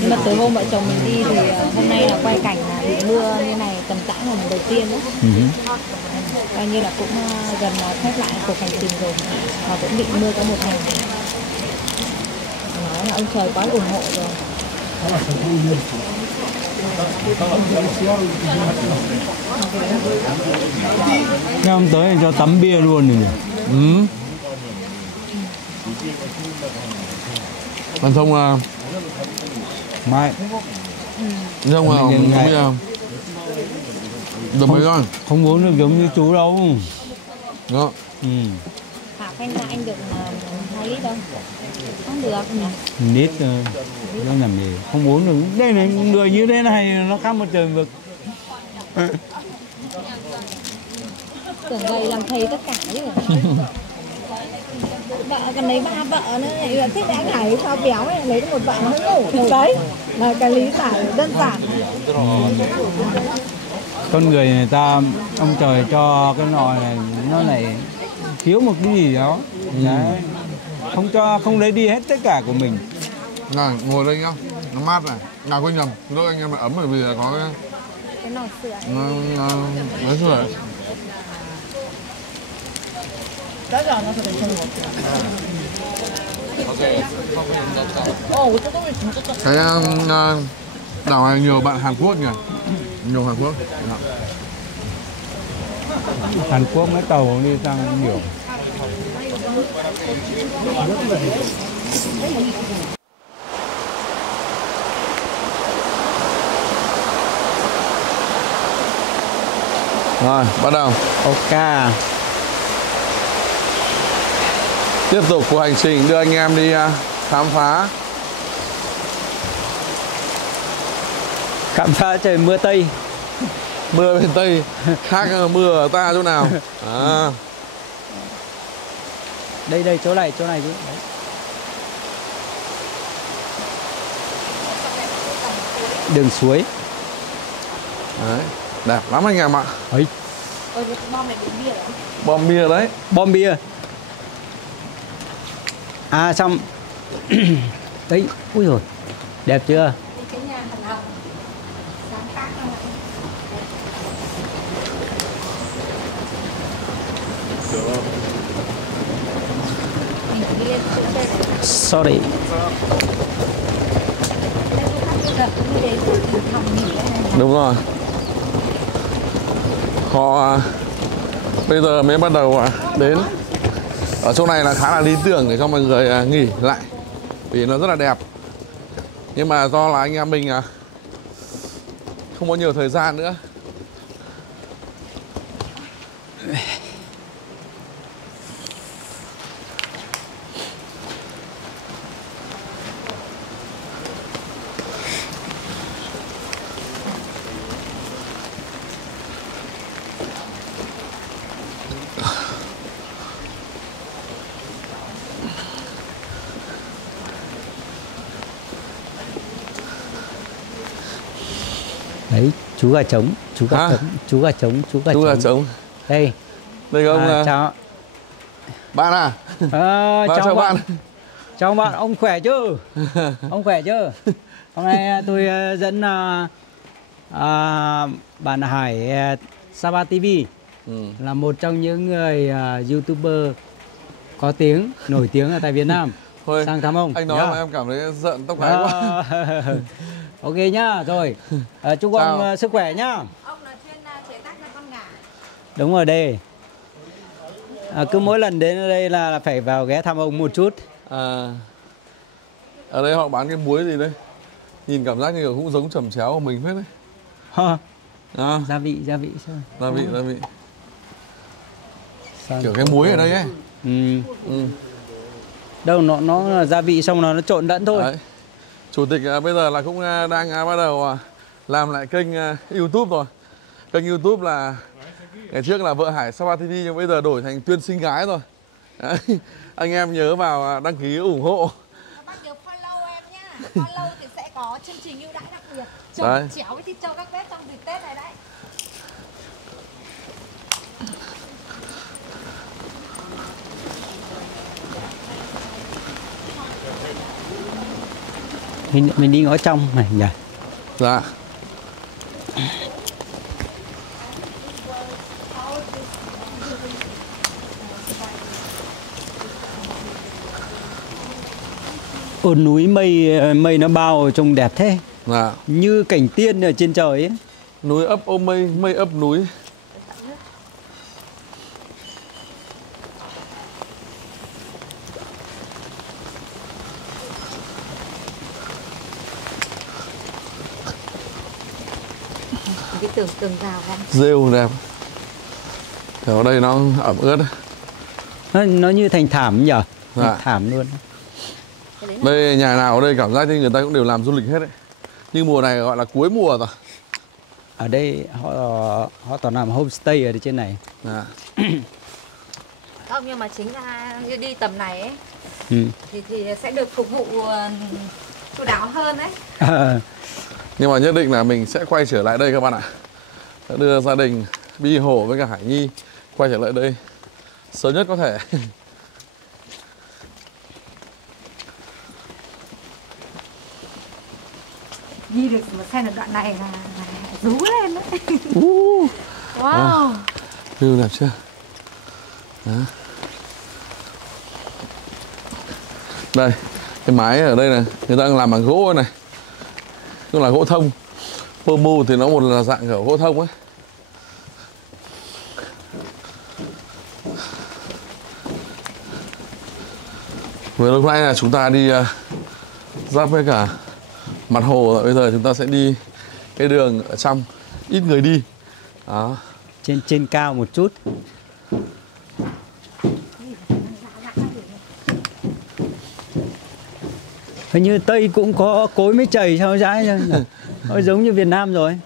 Nhưng mà từ hôm vợ chồng mình đi thì hôm nay là quay cảnh là bị mưa như này tầm tã là lần đầu tiên đó. Coi như là cũng gần khép lại cuộc hành trình rồi, và cũng bị mưa có một ngày. Nói là ông trời quá ủng hộ rồi. Thế hôm tới thì cho tắm bia luôn rồi nhỉ? Ừ. Còn không là Mai. không là uống bia. Được mấy con? Không uống được giống như chú đâu. Đó. Ừ. Hảo anh được 2 lít không? Không được nhỉ? Nít nó làm gì? Không uống được. Đây này người như thế này nó khác một trời vực. Tưởng gầy làm thầy tất cả chứ. Vợ còn lấy 3 vợ nữa lại là thích anh Hải sao béo ấy, lấy được một vợ nó ngủ. Đấy là cái lý giải đơn giản. Con người ta ông trời cho cái nồi này nó lại thiếu một cái gì đó. Đấy. Không lấy đi hết tất cả của mình. Này, ngồi đây nhá. Nó mát này. Nào quên nhầm. Lúc anh em ấm bởi vì là có cái nồi sưởi. Nó sưởi. Cái đảo này nhiều bạn Hàn Quốc nhỉ? Nhiều Hàn Quốc. Hàn Quốc mấy tàu đi sang nhiều. Rồi, bắt đầu. Ok. Tiếp tục cuộc hành trình đưa anh em đi khám phá. Khám phá trời mưa Tây. Mưa bên Tây khác mưa ở ta chỗ nào? À. Đây chỗ này chứ. Đấy. Đường suối. Đấy, đẹp lắm anh em ạ. Ấy. Bom này bị bia rồi. Bom bia đấy. Bom bia. À xong. Đấy, ui rồi. Đẹp chưa? Cái nhà thần học. Sáng tác không ạ? Mình đi lên chỗ đây. Sorry. Đúng rồi. Họ bây giờ mới bắt đầu đến. Ở chỗ này là khá là lý tưởng để cho mọi người nghỉ lại vì nó rất là đẹp. Nhưng mà do là anh em mình không có nhiều thời gian nữa. Đấy, chú gà trống, chú gà trống. Đây. Đây không? Chào. Bạn à? Chào bạn. Chào bạn, ông khỏe chứ? Ông khỏe chứ? Hôm nay tôi dẫn bạn Hải Sapa TV là một trong những người YouTuber có tiếng, nổi tiếng ở tại Việt Nam. Thôi, sang thăm ông. Anh nói mà em cảm thấy giận tóc gáy quá. Ok nhá, rồi. Chúc ông sức khỏe nhá. Ông là chuyên chế tác cho con gà. Đúng rồi đây. Cứ mỗi lần đến đây là phải vào ghé thăm ông một chút. Ở đây họ bán cái muối gì đây? Nhìn cảm giác như cũng giống chẩm chéo của mình hết đấy. Gia vị sao? Gia vị. Kiểu cái muối ở đây ấy. Đâu nó là gia vị xong nó trộn lẫn thôi. Đấy. Chủ tịch bây giờ là cũng đang bắt đầu làm lại kênh YouTube rồi. Kênh YouTube là ngày trước là vợ Hải Sapa TV nhưng bây giờ đổi thành Tuyên Sinh Gái rồi. Đấy. Anh em nhớ vào đăng ký ủng hộ. Bác nhớ follow em nhá. Follow thì sẽ có chương trình ưu đãi đặc biệt. Đấy. Chéo với thịt trâu các bếp trong dịp Tết này đấy. Mình đi ngõ trong này nhỉ? Dạ. Ôn núi mây nó bao trông đẹp thế. Dạ. Như cảnh tiên ở trên trời ấy. Núi ấp ôm mây, mây ấp núi. tưởng tường rào không? Rêu đẹp. Ở đây nó ẩm ướt đấy. Nó như thành thảm nhỉ? Dạ. Thảm luôn. Đây nhà nào ở đây cảm giác như người ta cũng đều làm du lịch hết đấy. Nhưng mùa này gọi là cuối mùa rồi. Ở đây họ toàn làm homestay ở trên này. À. Không, nhưng mà chính ra như đi tầm này ấy, thì sẽ được phục vụ chu đáo hơn đấy. Nhưng mà nhất định là mình sẽ quay trở lại đây các bạn ạ. Sẽ đưa gia đình Bi Hổ với cả Hải Nhi quay trở lại đây sớm nhất có thể. Đi được mà xem được đoạn này là rú lên đấy. Wow. View đẹp chưa? Đó. Đây, cái mái ở đây này, người ta đang làm bằng gỗ này. Tức là gỗ thông. Pơ mu thì nó một là dạng kiểu gỗ thông ấy. Vừa lúc nãy là chúng ta đi giáp với cả mặt hồ rồi. Bây giờ chúng ta sẽ đi cái đường ở trong ít người đi. Đó. Trên cao một chút. Hình như Tây cũng có cối mới chảy sao dãi nhỉ? Nó giống như Việt Nam rồi.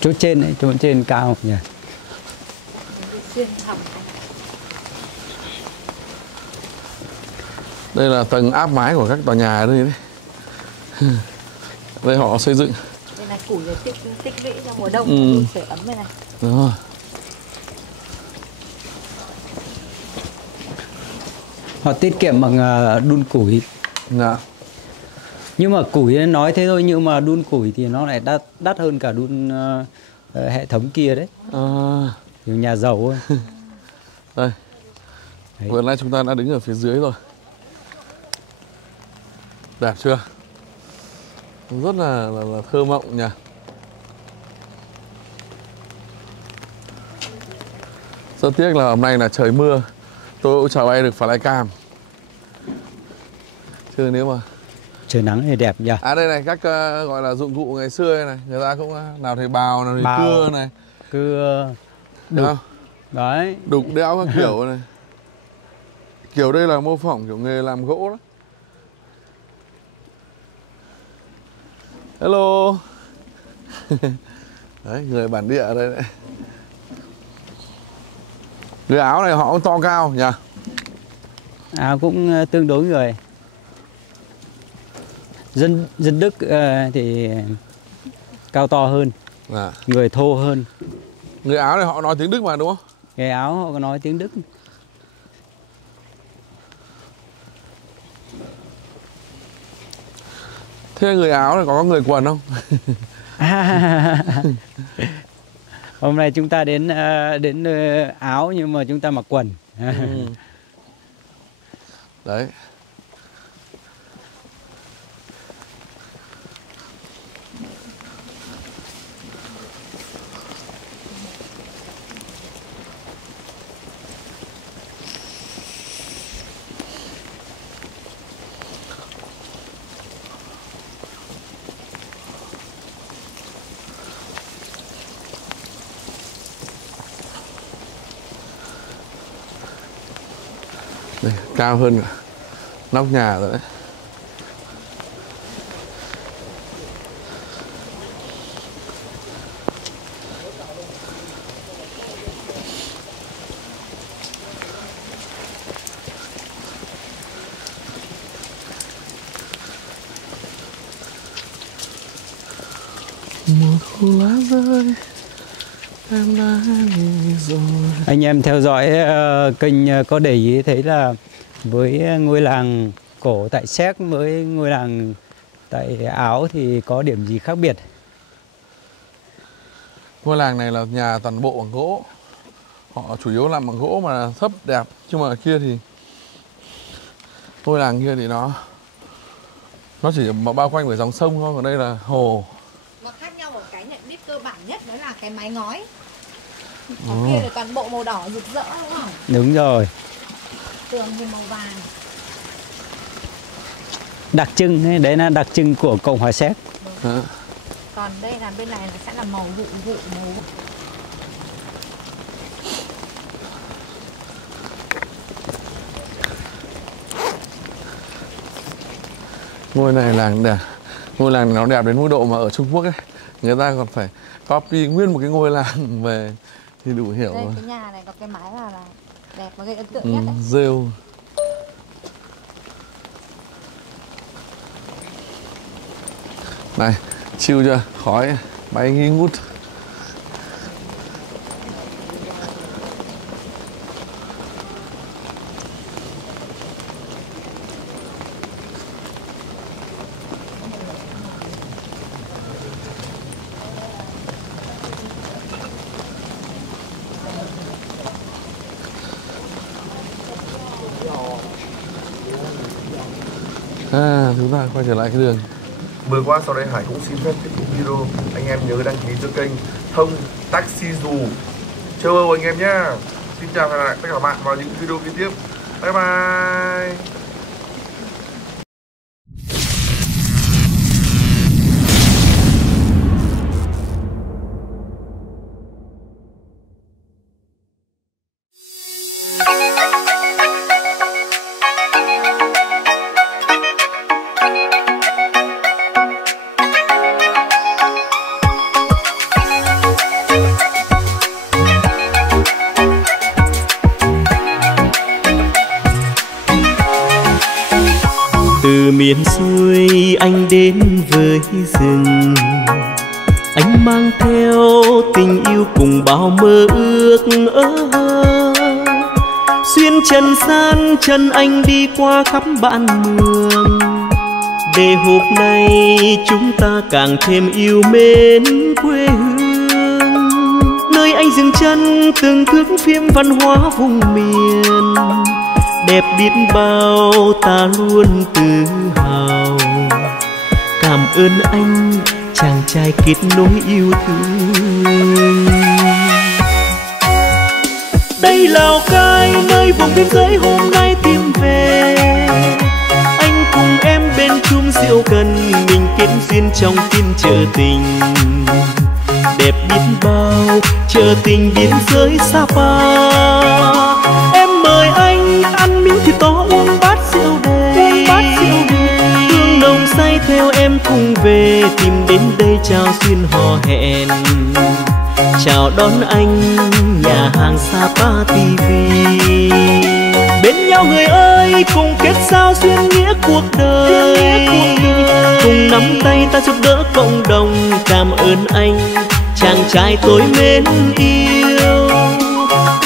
Chỗ trên đấy, chỗ trên cao nhỉ. Đây là tầng áp mái của các tòa nhà ở đây đấy. Đây họ xây dựng. Đây là củi để tích lũy cho mùa đông sưởi ấm đây này. Đúng rồi. Họ tiết kiệm bằng đun củi. Dạ. Nhưng mà củi nói thế thôi, nhưng mà đun củi thì nó lại đắt hơn cả đun hệ thống kia đấy. Kiểu nhà giàu ấy. Đây. Đấy. Vừa nãy chúng ta đã đứng ở phía dưới rồi. Đẹp chưa? Rất là thơ mộng nhỉ. Rất tiếc là hôm nay là trời mưa. Tôi cũng chào bay được flycam. Chứ nếu mà trời nắng thì đẹp nhỉ. À đây này, các gọi là dụng cụ ngày xưa này, người ta cũng nào thì bào, nào thì Bào, cưa này. Cưa đục. Đấy. Đục đẽo các kiểu này. Kiểu đây là mô phỏng kiểu nghề làm gỗ đó. Hello. Đấy, người bản địa ở đây đấy. Người Áo này họ cũng to cao nhỉ? Áo cũng tương đối người. Dân Đức thì cao to hơn, người thô hơn. Người Áo này họ nói tiếng Đức mà đúng không? Người Áo họ có nói tiếng Đức. Thế người Áo này có người quần không? Hôm nay chúng ta đến Áo nhưng mà chúng ta mặc quần. Đấy. Đây, cao hơn cả nóc nhà rồi đấy. Một thu lá rơi em đã đi rồi. Anh em theo dõi kênh có để ý thấy là với ngôi làng cổ tại Séc với ngôi làng tại Áo thì có điểm gì khác biệt? Ngôi làng này là nhà toàn bộ bằng gỗ. Họ chủ yếu làm bằng gỗ mà thấp đẹp. Nhưng mà kia thì ngôi làng kia thì nó Nó chỉ bao quanh bởi dòng sông thôi, còn đây là hồ. Nó khác nhau ở cái nhận biết cơ bản nhất đó là cái mái ngói. Còn kia là toàn bộ màu đỏ rực rỡ đúng không? Đúng rồi. Tường thì màu vàng. Đặc trưng đấy là đặc trưng của Cộng hòa Séc. Còn đây là bên này là sẽ là màu vụ màu. Ngôi này làng đẹp. Ngôi làng nó đẹp đến mức độ mà ở Trung Quốc ấy, người ta còn phải copy nguyên một cái ngôi làng về thì đủ hiểu. Đây, rồi. cái nhà này có cái mái là đẹp và gây ấn tượng nhất đấy. Rêu. Này, chill chưa? Khói bay nghi ngút. Chúng ta quay trở lại cái đường. Vừa qua sau đây Hải cũng xin phép kết thúc video. Anh em nhớ đăng ký cho kênh Thông Taxi Dù châu Âu anh em nhé. Xin chào và hẹn gặp lại tất cả các bạn vào những video kế tiếp. Bye bye. Từ miền xuôi anh đến với rừng, anh mang theo tình yêu cùng bao mơ ước. Xuyên trần gian chân anh đi qua khắp bản mường, để hôm nay chúng ta càng thêm yêu mến quê hương. Nơi anh dừng chân từng thước phim văn hóa vùng miền, đẹp biết bao ta luôn tự hào. Cảm ơn anh chàng trai kết nối yêu thương. Đây Lào Cai nơi vùng biên giới hôm nay tìm về, anh cùng em bên chung rượu cần, mình kết duyên trong phiên chợ tình. Đẹp biết bao chợ tình biên giới Sapa, em mời anh ăn miếng thịt to uống bát rượu đầy. Hương nồng say theo em cùng về, tìm đến đây chào duyên hò hẹn, chào đón anh nhà hàng Sapa TV. Bên nhau người ơi cùng kết giao duyên nghĩa cuộc đời, cùng nắm tay ta giúp đỡ cộng đồng. Cảm ơn anh chàng trai tôi mến yêu,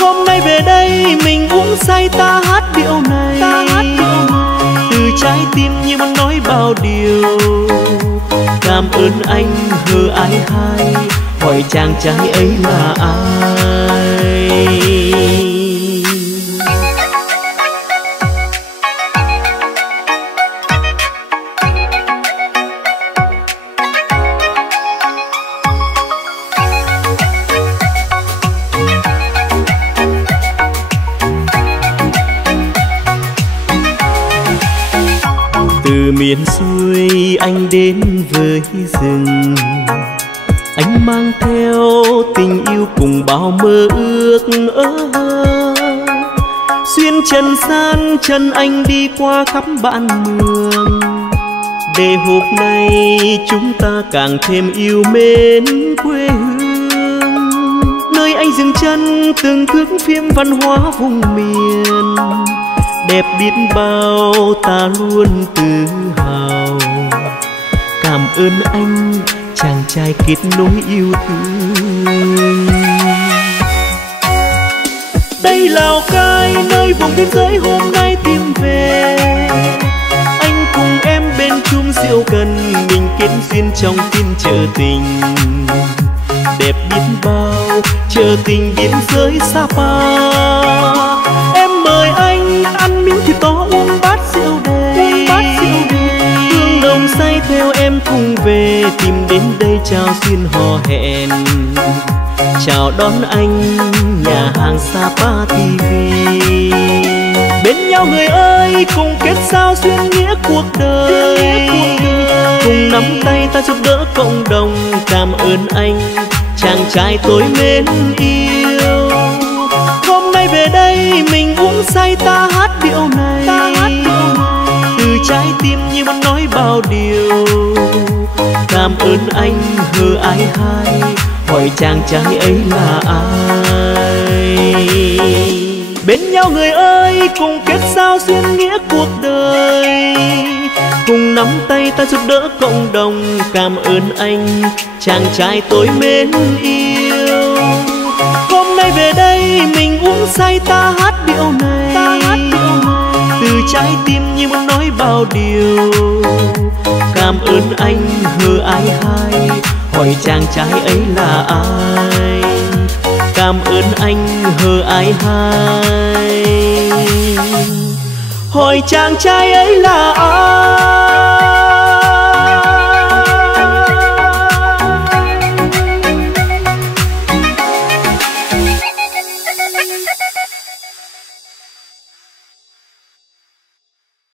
hôm nay về đây mình uống say ta hát điệu này, từ trái tim như muốn nói bao điều. Cảm ơn anh hờ ai hai, hỏi chàng trai ấy là ai. Từ miền xuôi anh đến với rừng, anh mang theo tình yêu cùng bao mơ ước. Xuyên trần gian chân anh đi qua khắp bản mường, để hôm nay chúng ta càng thêm yêu mến quê hương. Nơi anh dừng chân từng thước phim văn hóa vùng miền, đẹp biết bao ta luôn tự hào. Cảm ơn anh chàng trai kết nối yêu thương. Đây Lào Cai nơi vùng biên giới hôm nay tìm về, anh cùng em bên chung rượu cần, mình kết duyên trong phiên chợ tình. Đẹp biết bao chợ tình biên giới Sapa, em mời anh ăn miếng thịt to uống bát rượu đầy. Hương nồng về tìm đến đây chào duyên hò hẹn, chào đón anh nhà hàng Sapa TV. Bên nhau người ơi, cùng kết giao duyên nghĩa cuộc đời, cùng nắm tay ta giúp đỡ cộng đồng. Cảm ơn anh chàng trai tôi mến yêu. Hôm nay về đây mình uống say ta hát điệu này, từ trái tim như muốn nói bao điều. Cảm ơn anh hờ ai hai, hỏi chàng trai ấy là ai. Bên nhau người ơi, cùng kết giao duyên nghĩa cuộc đời, cùng nắm tay ta giúp đỡ cộng đồng. Cảm ơn anh chàng trai tôi mến yêu. Hôm nay về đây mình uống say ta hát điệu này, từ trái tim như muốn nói bao điều. Cảm ơn anh hờ ai hai, hỏi chàng trai ấy là ai. Cảm ơn anh hờ ai hai, hỏi chàng trai ấy là ai.